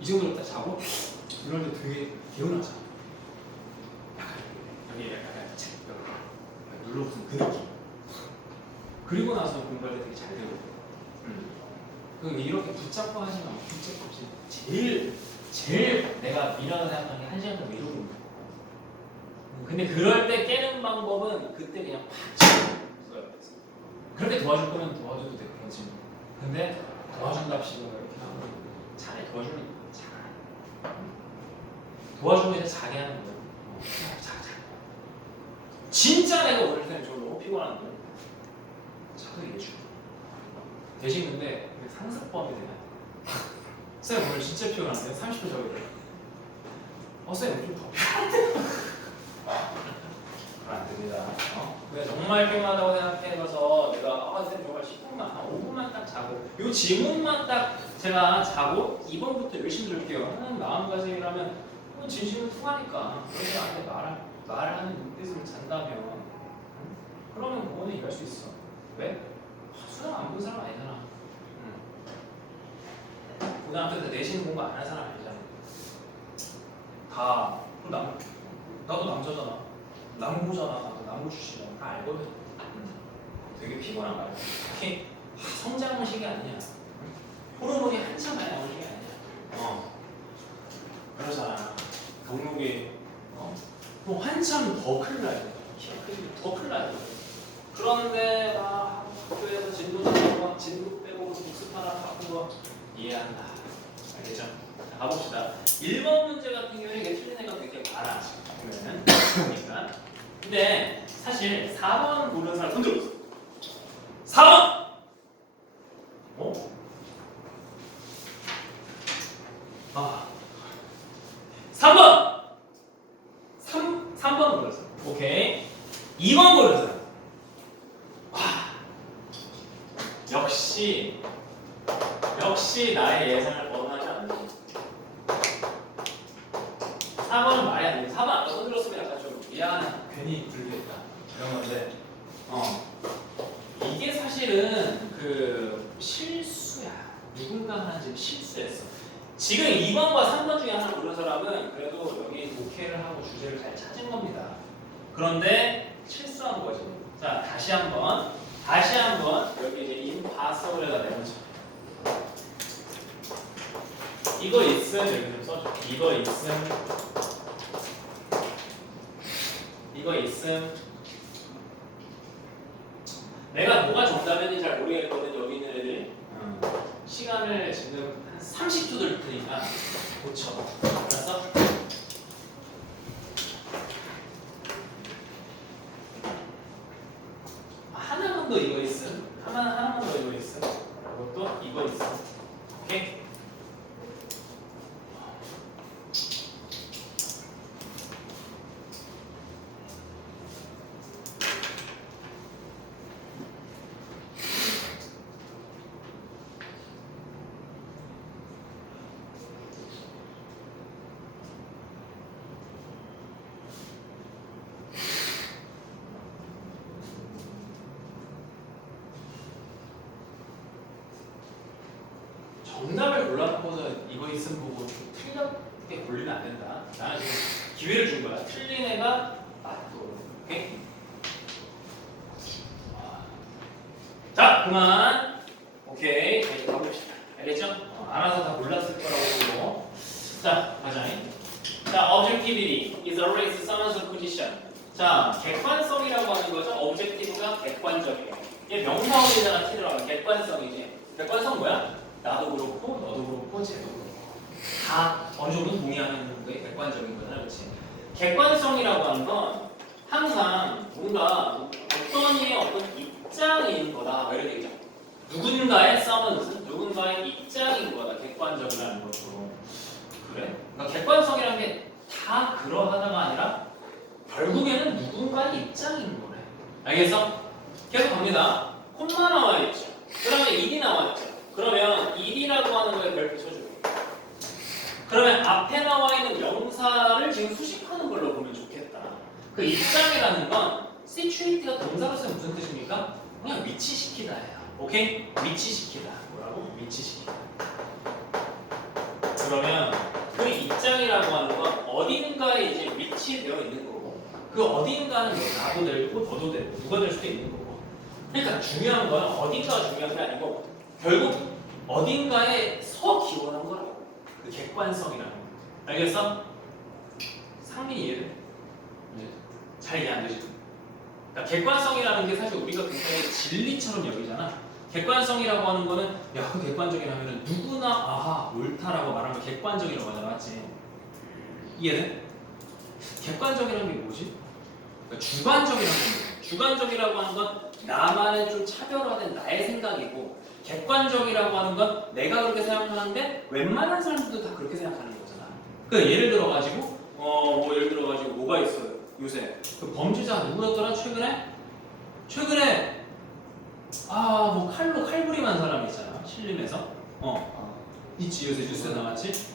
이 정도로 딱 자고 이럴 때 되게 개운하잖아. 여기 약간 눌러붙은 그 느낌. 그리고 나서 공부할 때 되게 잘 되고. 이렇게 붙잡고 하지 마. 붙잡고 없이 제일 내가 미련을 생각하는 게 1시간 정도 이러고 있는 거야. 근데 그럴 때 깨는 방법은 그때 그냥 팍 써야 돼. 그렇게 도와줄 거면 도와줘도 돼, 그렇지. 근데 도와준답시고 이렇게 하면 차라리 도와주면 잘. 도와주면 이제 자게 하는 거예요. 자. 진짜 내가 오늘 쌤 저 너무 피곤한데 자꾸 얘기해 줘. 대신 근데 상습범이 되면 쌤 오늘 진짜 피곤한데 30분 자고 그래. 쌤 좀더 안 됩니다. 근데 정말 피곤하다고 생각해서 내가 쌤 정말 10분만, 한 5분만 딱 자고 요 지문만 딱 제가 자고 2번부터 열심히 들을게요 하는 마음가짐이라면 진심은 통하니까 그래서 나한테 말하는 눈빛으로 잔다면 그러면 그거는 이해할 수 있어. 왜? 수능 안 본 사람 아니잖아. 고등학교 때 내신 공부 안 한 사람 아니잖아. 다 나도 남자잖아. 남고잖아. 나도 남고 출신이야. 다 알거든. 되게 피곤한 거야. 특히 성장한 시기 아니냐. 호르몬이 한참 많이 나오는 시기 아니냐. 그러잖아. 경력이 뭐 한참 더 큰일 나야 돼. 더 큰일 나야 돼. 그런데 막 학교에서 진도 잡고 진도 빼고 복습 하나 바꾼 거 이해한다. 알겠죠? 자, 가봅시다. 1번 문제 같은 경우에 이게 틀린 애가 되게 많아. 그러니까. 근데 사실 4번 고른 사람 손 들어보세요. 4번! 3번! 3번 고르세요. 오케이. 2번 고르세요. 와. 역시 나의 예상을 벗어나지 않는다. 4번은 말이 안 돼. 4번 아까 손 들었으면 약간 좀 미안해. 괜히 불리했다. 이런 건데. 이게 사실은 그 실수야. 누군가 하나 지금 실수했어. 지금 2번과 3번 중에 하나 고른 사람은 그래도 여기 독해를 하고 주제를 잘 찾은 겁니다. 그런데 실수한 거지. 자, 다시 한번 여기 이제 impossible에다 내놓자. 이거 있음 여기 좀 써줘. 이거 있음. 내가 뭐가 정답인지 잘 모르겠거든. 여기 있는 애들이. 시간을 지금 한 30초 들 테니까 고쳐. 알았어? 하나만 더 이거 있음. 하나만 더 이거 있음. 이것도 이거 있음. 오케이? 정답을 골라놓고서 이거 있음 보고 좀 틀렸게 골리면 안 된다. 나는 지금 기회를 준 거야. 틀린 애가 맞도록. 오케이? 자, 그만. 오케이. 이제 가봅시다. 알겠죠? 알아서 다 골랐을 거라고 보고. 자, 가자. 자, objectivity is always someone's position. 자, 객관성이라고 하는 거죠. objective가 객관적이에요. 이게 명사원이잖아. 키들어가 객관성이지. 객관성 뭐야? 나도 그렇고 너도 그렇고 쟤도 그렇고 다 어느 정도 동의하는 게 객관적인 거잖아. 그렇지? 객관성이라고 하는 건 항상 뭔가 어떤 이의 어떤 입장인 거다 이런 얘기죠. 누군가의 서먼스, 누군가의 입장인 거다. 객관적이라는 것도. 그래? 그러니까 객관성이라는 게 다 그러하다가 아니라 결국에는 누군가의 입장인 거래. 알겠어? 계속 갑니다. 콤마 나와 있죠. 그러면 일이 나와 있죠. 그러면 일이라고 하는 거에 별표 쳐주고. 그러면 앞에 나와 있는 명사를 지금 수식하는 걸로 보면 좋겠다. 그 입장이라는 건 situate가 동사로서 무슨 뜻입니까? 그냥 위치시키다예요. 오케이? 위치시키다. 뭐라고? 위치시키다. 그러면 그 입장이라고 하는 건 어딘가에 이제 위치되어 있는 거고, 그 어딘가는 뭐 나도 되고 너도 되고 누가 될 수도 있는 거고. 그러니까 중요한 건 어딘가가 중요한 게 아니고 결국 어딘가에 서 기원한 거라고. 그 객관성이라는 거. 알겠어? 상민이 이해돼? 네. 잘 이해 안 되지? 그러니까 객관성이라는 게 사실 우리가 굉장히 진리처럼 여기잖아. 객관성이라고 하는 거는 야, 그 객관적이라면은 누구나 아하 옳다라고 말하면 객관적이라고 하잖아, 맞지? 이해돼? 객관적이라는 게 뭐지? 그러니까 주관적이라는 게 주관적이라고 하는 건 나만의 좀 차별화된 나의 생각이고 객관적이라고 하는 건 내가 그렇게 생각하는데 웬만한 사람들도 다 그렇게 생각하는 거잖아. 그 예를 들어가지고 뭐 예를 들어가지고 뭐가 있어요? 요새 그 범죄자 누구였더라? 최근에 뭐 칼로 칼부림한 사람 있잖아. 신림에서 있지. 요새 뉴스에 나왔지.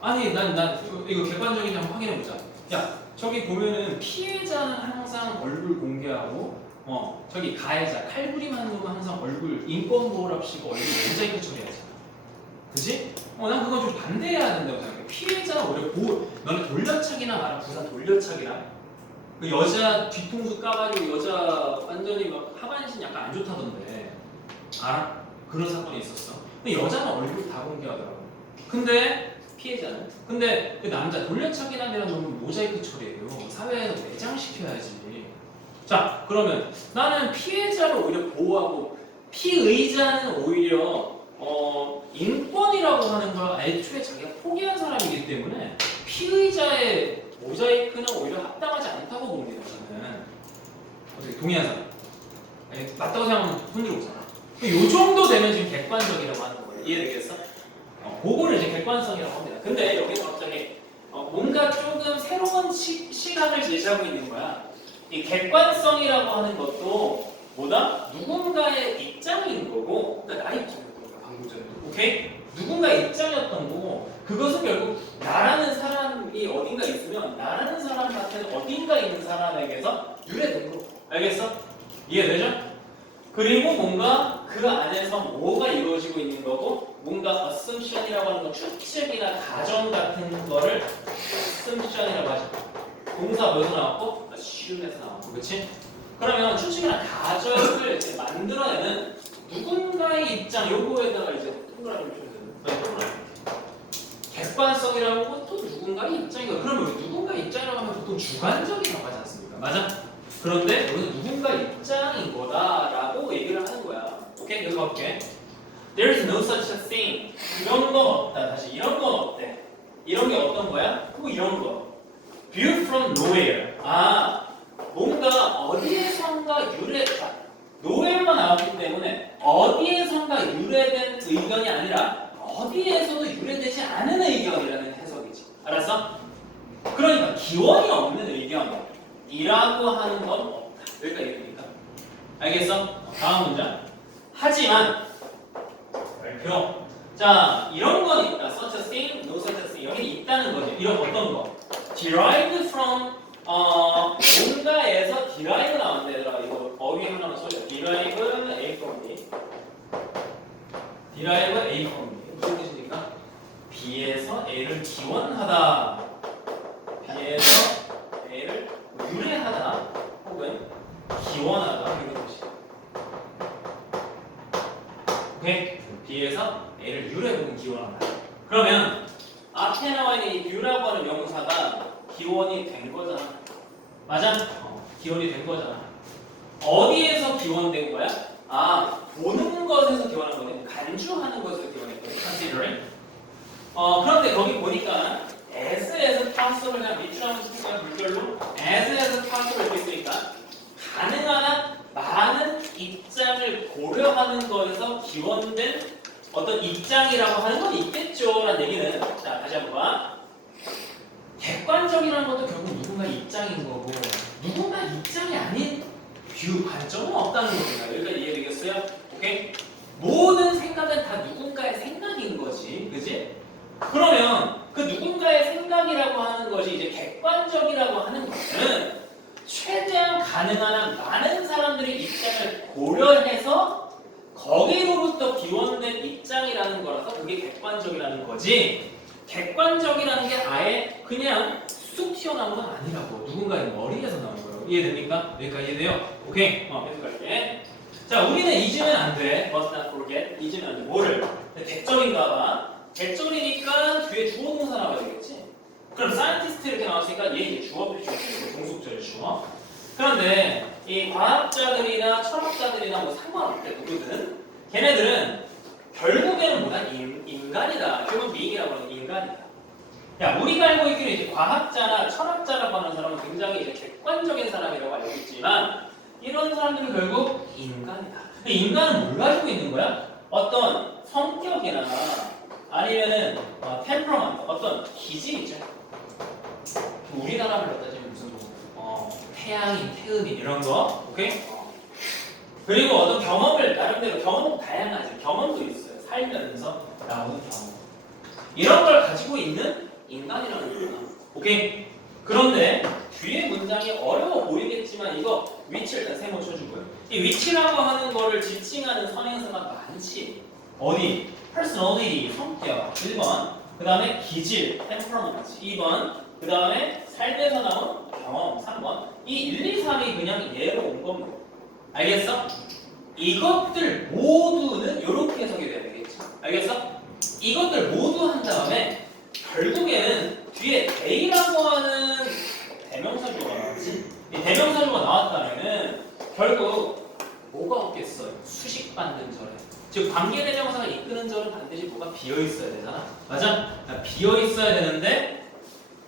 아니 난 이거 객관적인지 한번 확인해 보자. 야, 저기 보면은 피해자는 항상 얼굴 공개하고 저기 가해자 칼부림하는 놈은 항상 얼굴 인권보호랍시고 얼굴 모자이크 처리하잖아. 그치? 난 그건 좀 반대해야 된다고 생각해. 피해자 오히려 너네 돌려차기나 말아. 부산 돌려차기나 그 여자 뒤통수 까가지고 여자 완전히 막 하반신 약간 안 좋다던데 알아? 그런 사건이 있었어. 근데 여자는 얼굴 다 공개하더라고. 근데 피해자는? 근데 그 남자 돌려차기남이라는 놈은 모자이크 처리해요. 사회에서 매장시켜야지. 자, 그러면 나는 피해자를 오히려 보호하고 피의자는 오히려 인권이라고 하는 걸 애초에 자기가 포기한 사람이기 때문에 피의자의 모자이크는 오히려 합당하지 않다고 봅니다. 저는 어떻게 동의한 사람? 맞다고 생각하면 손 들어보잖아. 요 정도 되면 지금 객관적이라고 하는 거예요. 이해되겠어? 그거를 이제 객관성이라고 합니다. 근데 여기서 갑자기 뭔가 조금 새로운 시각을 제시하고 있는 거야. 이 객관성이라고 하는 것도 뭐다? 누군가의 입장인 거고, 그러니까 나의 입장이었던 거야, 방금 전에. 오케이? 누군가의 입장이었던 거고, 그것은 결국 나라는 사람이 어딘가 있으면 나라는 사람 같은 어딘가 있는 사람에게서 유래된 거. 알겠어? 이해되죠? 그리고 뭔가 그 안에서 뭐가 이루어지고 있는 거고, 뭔가 assumption이라고 하는 건 추측이나 가정 같은 거를 assumption이라고 하죠. 동사 뭐에서 나왔고? assume에서 나왔고, 그렇지? 그러면 추측이나 가정을 이제 만들어내는 누군가의 입장, 요거에다가 이제 동그라미를 쳐야 되는 객관성이라고 것도 누군가의 입장이고, 그러면 우리 누군가의 입장이라고 하면 보통 주관적이라고 하지 않습니까? 맞아? 그런데 여기서 누군가의 입장인 거다라고 얘기를 하는 거야. 오케이? 여기 가볼게. There is no such a thing. 이런 건 없다. 다시 이런 건 없대. 이런 게 어떤 거야? 뭐 이런 거. View from nowhere. 뭔가 어디에선가 유래다. nowhere만 나왔기 때문에 어디에선가 유래된 의견이 아니라 어디에서도 유래되지 않은 의견이라는 해석이지. 알았어? 그러니까 기원이 없는 의견이라고 하는 건 없다. 여기까지 얘기니까. 알겠어? 다음 문장. 하지만 발표. 자, 이런 건 있다. such a thing, no such a thing. 여기 있다는 거죠. 이런 어떤 거? derived from 뭔가에서 derive 나왔는데 얘들아 이거 어휘 하나만 써줘. derive A from B. derive A from B. 무슨 뜻입니까? B에서 A를 기원하다. B에서 A를 유래하다. 혹은 기원하다. 이런 뜻이야. 오케이? B에서 A를 유래 혹은 기원하다. 그러면 앞에 나와 있는 이 뷰라고 하는 명사가 기원이 된 거잖아. 맞아? 기원이 된 거잖아. 어디에서 기원된 거야? 보는 것에서 기원한 거네. 간주하는 것에서 기원했거든. considering. 그런데 거기 보니까 as에서 possible 그냥 밑줄하면 쓰니까 물결로 as에서 possible 이렇게 있으니까 가능한 한 많은 입장을 고려하는 거에서 기원된 어떤 입장이라고 하는 건 있겠죠 라는 얘기는 자 다시 한번 봐. 객관적이라는 것도 결국 누군가의 입장인 거고 누군가 입장이 아닌 뷰 관점은 없다는 겁니다. 여기까지 이해되겠어요? 오케이? 모든 생각은 다 누군가의 생각인 거지, 그지? 그러면 그 누군가의 생각이라고 하는 것이 이제 객관적이라고 하는 것은 최대한 가능한 한 많은 사람들의 입장을 고려해서 거기로부터 기원된 입장이라는 거라서 그게 객관적이라는 거지. 객관적이라는 게 아예 그냥 쑥 튀어나온 건 아니라고. 누군가의 머리에서 나온 거라고. 이해됩니까? 여기까지 이해돼요? 오케이. 계속 갈게. 자, 우리는 잊으면 안 돼. Must not forget. 잊으면 안 돼. 뭐를? 대절인가 봐. 대절이니까 뒤에 주어동사 나와야 되겠지? 그럼 scientist 이렇게 나왔으니까 얘 이제 주어 필수 종속절의 주어. 그런데 이 과학자들이나 철학자들이나 뭐 상관없대 누구든 걔네들은 결국에는 뭐다? 인간이다. human being이라고 하는 인간이다. 야, 우리가 알고 있기는 이제 과학자나 철학자라고 하는 사람은 굉장히 이제 객관적인 사람이라고 알고 있지만 이런 사람들은 결국 인간이다. 근데 인간은 뭘 가지고 있는 거야? 어떤 성격이나 아니면은 템퍼먼트, 어떤 기질이죠. 우리나라를 갖다 지금 무슨 태양인, 태음인 이런 거, 오케이? 그리고 어떤 경험을 나름대로 경험은 다양하지. 경험도 있어요. 살면서 나오는 경험. 이런 걸 가지고 있는 인간이라는 거구나. 오케이? 그런데 뒤에 문장이 어려워 보이겠지만 이거 위치 일단 세모 쳐주고요. 이 위치라고 하는 거를 지칭하는 선행사가 많지. 어디? personality, 성격 1번. 그 다음에 기질, temperament 2번. 그 다음에 삶에서 나온 경험 3번. 이 1, 2, 3이 그냥 예로 온 겁니다. 알겠어? 이것들 모두는 이렇게 해석이 돼야 되겠지. 알겠어? 이것들 모두 한 다음에 결국에는 뒤에 they라고 하는 대명사주가 나왔지. 이 대명사주가 나왔다면은 결국 뭐가 없겠어요? 수식받는 절에. 즉 관계대명사가 이끄는 절은 반드시 뭐가 비어있어야 되잖아. 맞아? 비어있어야 되는데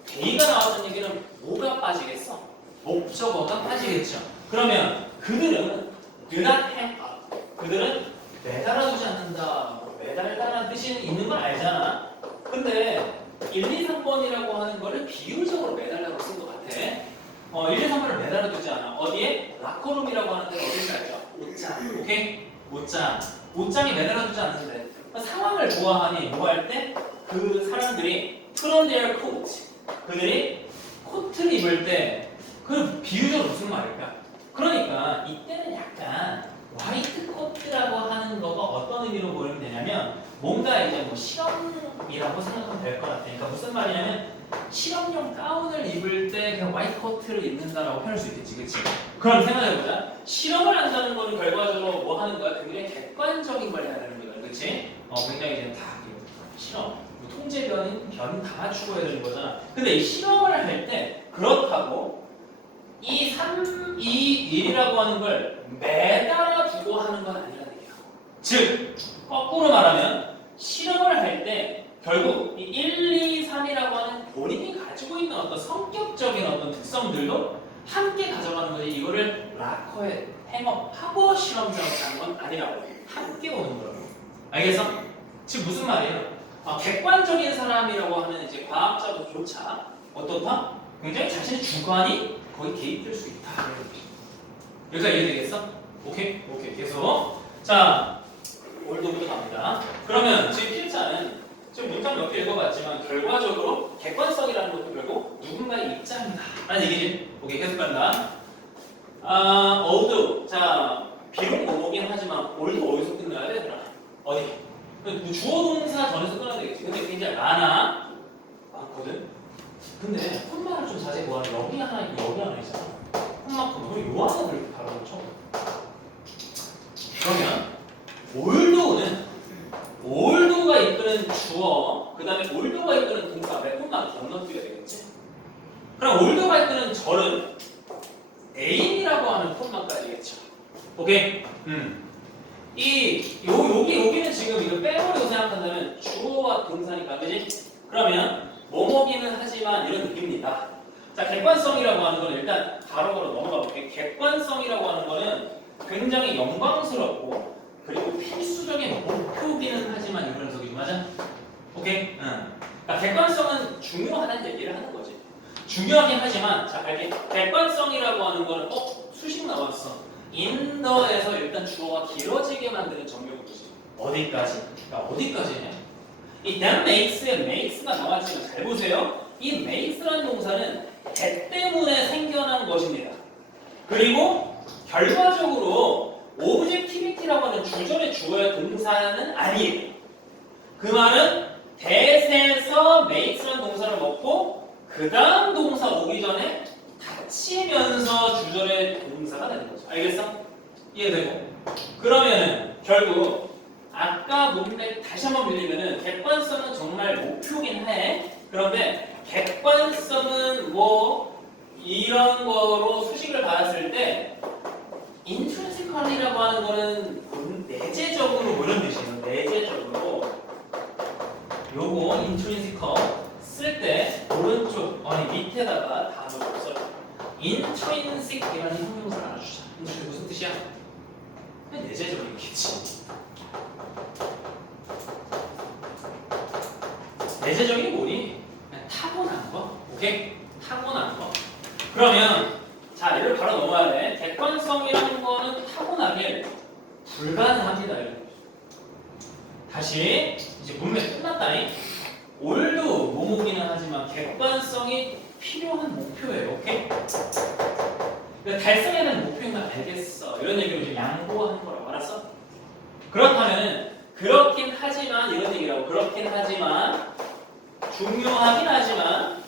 they가 나왔다는 얘기는 뭐가 빠지겠어? 목적어가 빠지겠죠. 그러면 그들은 do not hang up. 그들은 매달아두지 않는다. 매달다라는 뜻이 있는 걸 알잖아. 근데 1, 2, 3번이라고 하는 거를 비유적으로 매달라고 쓴 것 같아. 1, 2, 3번을 매달아두지 않아. 어디에? 라커룸이라고 하는 데는 어딘지 알죠? 옷장. 오케이? 옷장. 옷장에 매달아두지 않는데 상황을 좋아하니 뭐 할 때? 그 사람들이 put on their coat. 그들이 코트를 입을 때 그 비유적으로 무슨 말일까? 그러니까 이때는 약간 화이트 코트라고 하는 거가 어떤 의미로 보이면 되냐면 뭔가 이제 뭐 실험이라고 생각하면 될 것 같아. 그러니까 무슨 말이냐면 실험용 가운을 입을 때 그냥 화이트 코트를 입는다라고 표현할 수 있겠지, 그렇지? 그럼 생각해보자. 실험을 한다는 거는 결과적으로 뭐 하는 거야? 굉장히 객관적인 걸 해야 되는 거야, 그렇지? 굉장히 이제 다 실험, 뭐 통제 변 다 맞추고 해야 되는 거잖아. 근데 이 실험을 할 때 그렇다고 이 3, 2, 1이라고 하는 걸 매달아 두고 하는 건 아니라는 얘기야. 즉, 거꾸로 말하면 실험을 할 때 결국 이 1, 2, 3이라고 하는 본인이 가지고 있는 어떤 성격적인 어떤 특성들도 함께 가져가는 거지. 이거를 락커에 행업하고 실험장을 가는 건 아니라고. 함께 오는 거라고. 알겠어? 즉 무슨 말이에요? 객관적인 사람이라고 하는 이제 과학자도조차 어떻다? 굉장히 자신의 주관이 거의 개입될 수 있다. 여기서 이해되겠어? 오케이? 오케이. 계속. 자, 올도부터 갑니다. 그러면 지금 필자는 지금 문장 몇 개 읽어봤지만 결과적으로 객관성이라는 것도 결국 누군가의 입장이다. 라는 얘기지. 오케이. 계속 간다. although. 자, 비록 뭐뭐긴 하지만 although 어디서 끝나야 돼? 얘들아? 어디? 주어 동사 전에서 끊어야 되겠지. 근데 굉장히 많거든. 근데 콤마를 좀 자세히 보아라. 여기 하나 있고 여기 하나 있잖아. 콤마콤마. 우리 요 하나를 이렇게 바라보죠. 그러면 올도가 이끄는 주어, 그 다음에 올도가 이끄는 동사, 왜 콤마를 건너뛰어야 되겠지? 그럼 올도가 이끄는 절은 애인이라고 하는 콤마까지겠죠. 오케이? 여기는 지금 이거 빼버리고 생각한다면 주어와 동사니까, 그지? 그러면 뭐뭐기는 하지만 이런 느낌입니다. 자, 객관성이라고 하는 거는 일단 바로바로 넘어가 볼게요. 객관성이라고 하는 거는 굉장히 영광스럽고 그리고 필수적인 목표기는 하지만 이런 녀석이지, 맞아? 오케이? 그러니까 객관성은 중요하다는 얘기를 하는 거지. 중요하긴 하지만 자, 갈게. 객관성이라고 하는 거는 수식 나왔어. 인더에서 일단 주어가 길어지게 만드는 정명구지. 어디까지? 그러니까 어디까지냐? 이 that makes에 makes가 나왔지만 잘 보세요. 이 makes라는 동사는 that 때문에 생겨난 것입니다. 그리고 결과적으로 objectivity라고 하는 주절의 주어의 동사는 아니에요. 그 말은 that에서 makes라는 동사를 넣고 그 다음 동사 오기 전에 닫히면서 주절의 동사가 되는 거죠. 알겠어? 이해되고? 그러면은 결국 아까 문맥 다시 한번 빌리면은 객관성은 정말 목표긴 해. 그런데 객관성은 뭐 이런 거로 수식을 받았을 때 intrinsically라고 하는 거는 내재적으로 뭐 이런 뜻이에요. 내재적으로 요거 intrinsical 쓸 때 오른쪽 아니 밑에다가 단어를 써요. intrinsic이라는 형용사를 알아주자. intrinsic 무슨 뜻이야? 그냥 내재적이겠지. 내재적인 게 뭐니? 그냥 타고난 거. 오케이? 타고난 거. 그러면 자 얘를 바로 넘어야 돼. 객관성이라는 거는 타고나길 불가능합니다. 다시 이제 문맥 끝났다니. 올도 뭐뭐기는 하지만 객관성이 필요한 목표예요. 오케이? 그러니까 달성해야 되는 목표인 걸 알겠어. 이런 얘기를 이제 양보하는 거라고 알았어? 그렇다면 그렇긴 하지만 이런 얘기라고 그렇긴 하지만 중요하긴 하지만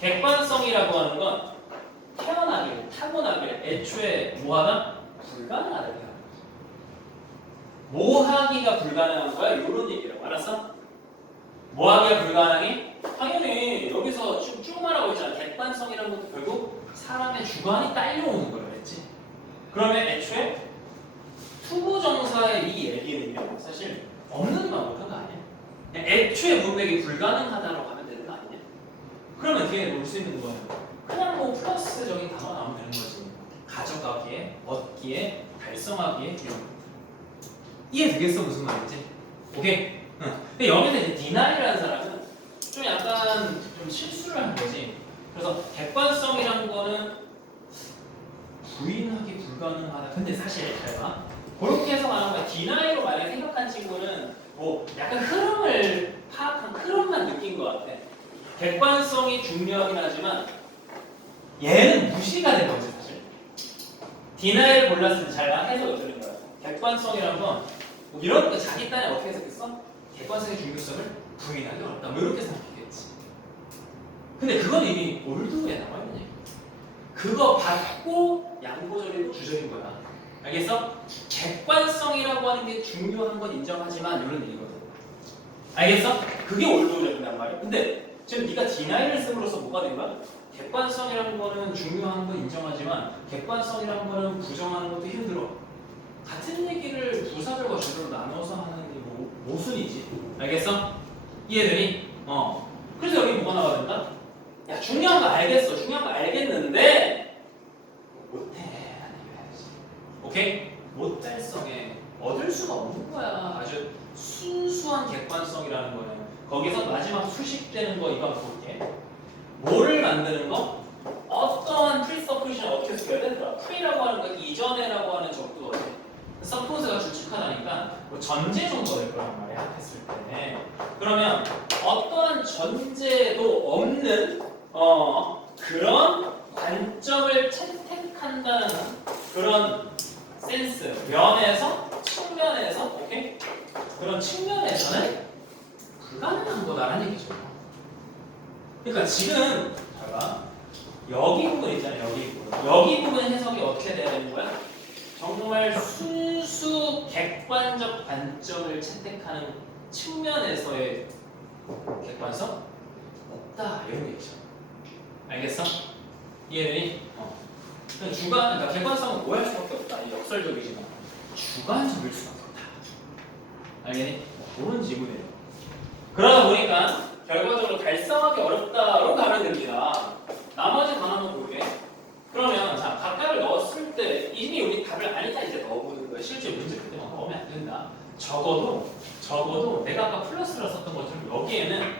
객관성이라고 하는 건 태어나길 타고나길 애초에 뭐하다? 불가능하다. 뭐하기가 불가능한 거야? 이런 얘기라고 알았어? 뭐하기가 불가능해? 당연히 여기서 쭉 말하고 있잖아. 객관성이라는 것도 결국 사람의 주관이 딸려오는 거라 그랬지. 그러면 애초에 투부정사의 이 얘기는요 사실 없는 말 못한 거 아니야? 그냥 애초에 문맥이 불가능하다고 하면 되는 거 아니냐? 그러면 뒤에 놓을 수 있는 거는 그냥 뭐 플러스적인 단어 나오면 되는 거지. 가져가기에, 얻기에, 달성하기에 이런 거. 이해되겠어 무슨 말인지? 오케이? 응. 근데 여기서 이제 디나이라는 사람은 좀 약간 좀 실수를 한 거지. 그래서 객관성이라는 거는 부인하기 불가능하다. 근데 사실 잘 봐. 그렇게 해서 말하는 거야. 디나이로 만약에 생각한 친구는 뭐 약간 흐름을 파악한 흐름만 느낀 것 같아. 객관성이 중요하긴 하지만 얘는 무시가 된 거지 사실. 디나이를 골랐을 때 잘 봐. 해석이 어쩌는 거야. 객관성이라는 건 뭐 이런 거 자기 딴에 어떻게 해석했어? 객관성의 중요성을 부인하기 어렵다. 뭐 이렇게 생각했겠지. 근데 그건 이미 올드에 나와 있는 얘기야. 그거 받고 양보절이고 주절인 거야. 알겠어? 객관성이라고 하는 게 중요한 건 인정하지만 이런 얘기거든. 알겠어? 그게 올드절이란 말이야. 근데 지금 네가 디나이를 씀으로써 뭐가 된 거야? 객관성이라는 거는 중요한 건 인정하지만 객관성이라는 거는 부정하는 것도 힘들어. 같은 얘기를 부사절과 주절로 나눠서 하는 게 모순이지. 알겠어? 이해되니? 그래서 여기 뭐가 나와야 된다? 야 중요한 거 알겠어. 중요한 거 알겠는데 못해. 안 해야지. 오케이? 못달성에 얻을 수가 없는 거야. 아주 순수한 객관성이라는 거는 거기서 마지막 수식되는 거 이거 한번 볼게. 뭐를 만드는 거? 어떠한 프리서포지션을 어떻게 써야 되더라. 프리라고 하는 거 이전에라고 하는 적도 어때? 서포즈가 주축하다니까 뭐 전제 정도 될 거란 말이야. 했을 때. 그러면 어떠한 전제도 없는 그런 관점을 채택한다는 그런 센스, 면에서, 측면에서, 오케이? 그런 측면에서는 불가능한 거다라는 얘기죠. 그러니까 지금 봐봐. 여기 부분 있잖아요. 여기 부분. 여기 부분 해석이 어떻게 돼야 되는 거야? 정말 순수 객관적 관점을 채택하는 측면에서의 객관성? 없다. 이런 얘기죠. 알겠어? 이해되니? 그러니까 객관성은 오해할 수밖에 없다. 역설적이지만 주관적일 수밖에 없다. 알겠니? 그런 지문이에요. 그러다 보니까 결과적으로 달성하기 어렵다로 가면 됩니다. 나머지 단어는 모르게. 그러면 자 각각을 넣었을 때 이미 우리 답을 아니까 이제 넣어보는 거예요. 실제 문제 그때만 넣으면 안 된다. 적어도 내가 아까 플러스를 썼던 것처럼 여기에는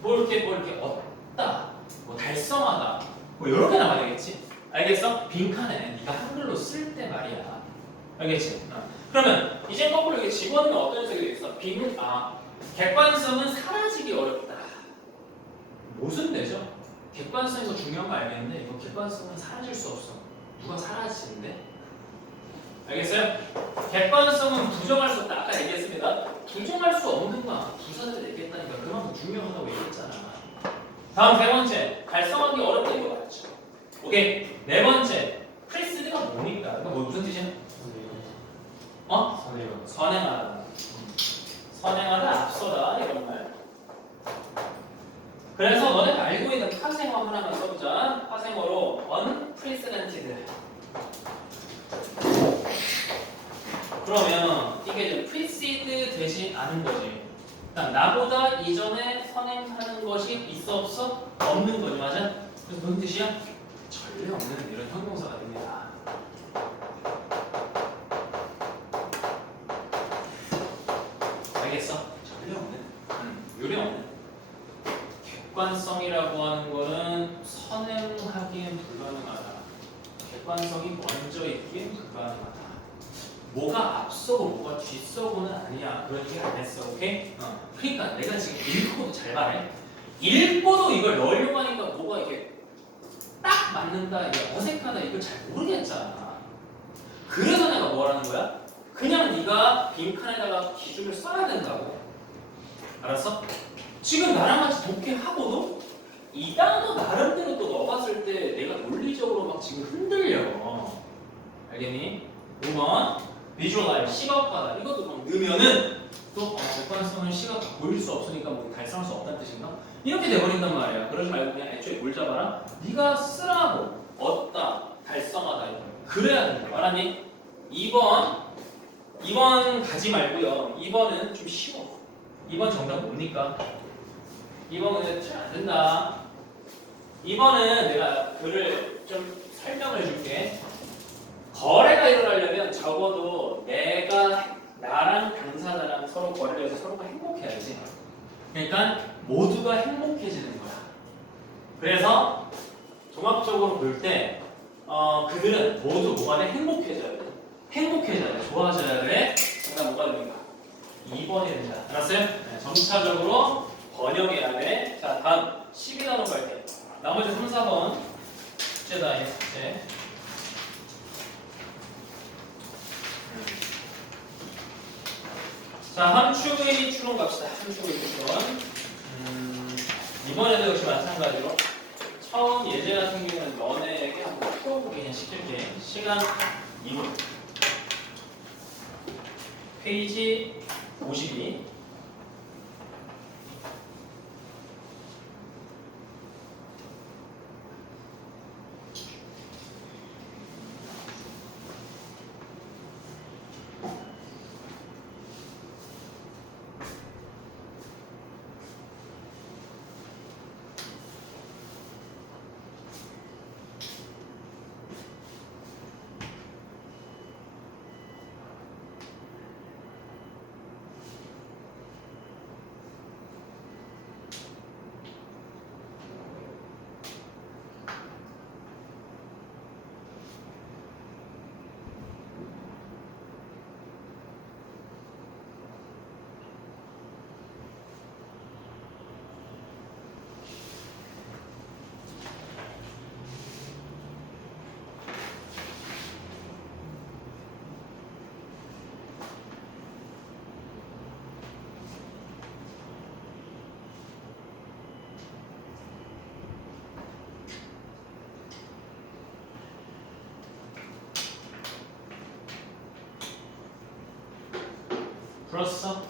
뭐 이렇게 얻다, 뭐 달성하다, 뭐 이렇게 나와야 되겠지. 알겠어? 빈칸에 네가 한글로 쓸 때 말이야. 알겠지? 그러면 이제 거꾸로 이게 직원은 어떤 녀석이 되겠어? 객관성은 사라지기 어렵다. 무슨 내죠? 객관성이 더 중요한 거 알겠는데 이거 객관성은 사라질 수 없어. 누가 사라지는데? 알겠어요? 객관성은 부정할 수 없다. 아까 얘기했습니다. 부정할 수 없는 거야. 부사절 얘기했다니까 그만큼 중요하다고 얘기했잖아. 다음 세 번째, 달성하기 어렵다 이거 맞죠? 오케이. 네 번째, 프리시드가 뭐니까? 이거 무슨 뜻이야? 선행하다. 선행하다, 앞서다 이런 말. 그래서 너네가 알고 있는 파생어 하나만 써보자. 파생어로 unprecedented. 그러면 이게 이제 precede 되지 않은 거지. 그러니까 나보다 이전에 선행하는 것이 있어 없어? 없는 거지, 맞아? 그래서 무슨 뜻이야? 전례 없는 이런 형용사가 됩니다. 알겠어? 전례 없는, 요령 없는. 객관성이라고 하는 거는 선행하기엔 불가능하다. 객관성이 먼저 있기엔 불가능하다. 뭐가 앞서고 뭐가 뒤서고는 아니야. 그런 얘기 안 했어, 오케이? 그러니까 내가 지금 읽고도 잘 말해. 읽고도 이걸 넣으려고 하니까 뭐가 이게 딱 맞는다, 이게 어색하다, 이걸 잘 모르겠잖아. 그래서 내가 뭐라는 거야? 그냥 네가 빈칸에다가 기준을 써야 된다고. 알았어? 지금 나랑 같이 독해하고도 이 단어 나름대로 또 넣어봤을 때 내가 논리적으로 막 지금 흔들려. 알겠니? 5번 visualize, 시각화다. 이것도 막 넣으면은 또 객관성은 시각화 보일 수 없으니까 뭐 달성할 수 없다는 뜻인가? 이렇게 돼버린단 말이야. 그러지 말고 그냥 애초에 뭘 잡아라? 네가 쓰라고 얻다, 달성하다 이거. 그래야 된다. 알았니? 2번 가지 말고요. 2번은 좀 쉬워. 2번 정답 뭡니까? 2번 근데 잘 안 된다. 2번은 내가 글을 좀 설명을 해줄게. 거래가 일어나려면 적어도 내가 나랑 당사자랑 서로 거래를 해서 서로가 행복해야지. 그러니까 모두가 행복해지는 거야. 그래서 종합적으로 볼 때 그들은 모두 뭐가 돼? 행복해져야 돼. 행복해져야 돼. 좋아져야 돼. 정답 뭐가 됩니까? 2번이 된다. 알았어요? 네, 점차적으로 번역해야 돼. 자, 다음 12단원 갈게요. 나머지 3, 4번 숙제다. 예, 숙제. 자, 함축의 추론 갑시다. 함축의 추론. 이번에도 역시 마찬가지로 처음 예제 같은 경우는 너네에게 한번 풀어보기 그냥 시킬게. 시간 2분. 페이지 52. 풀었어?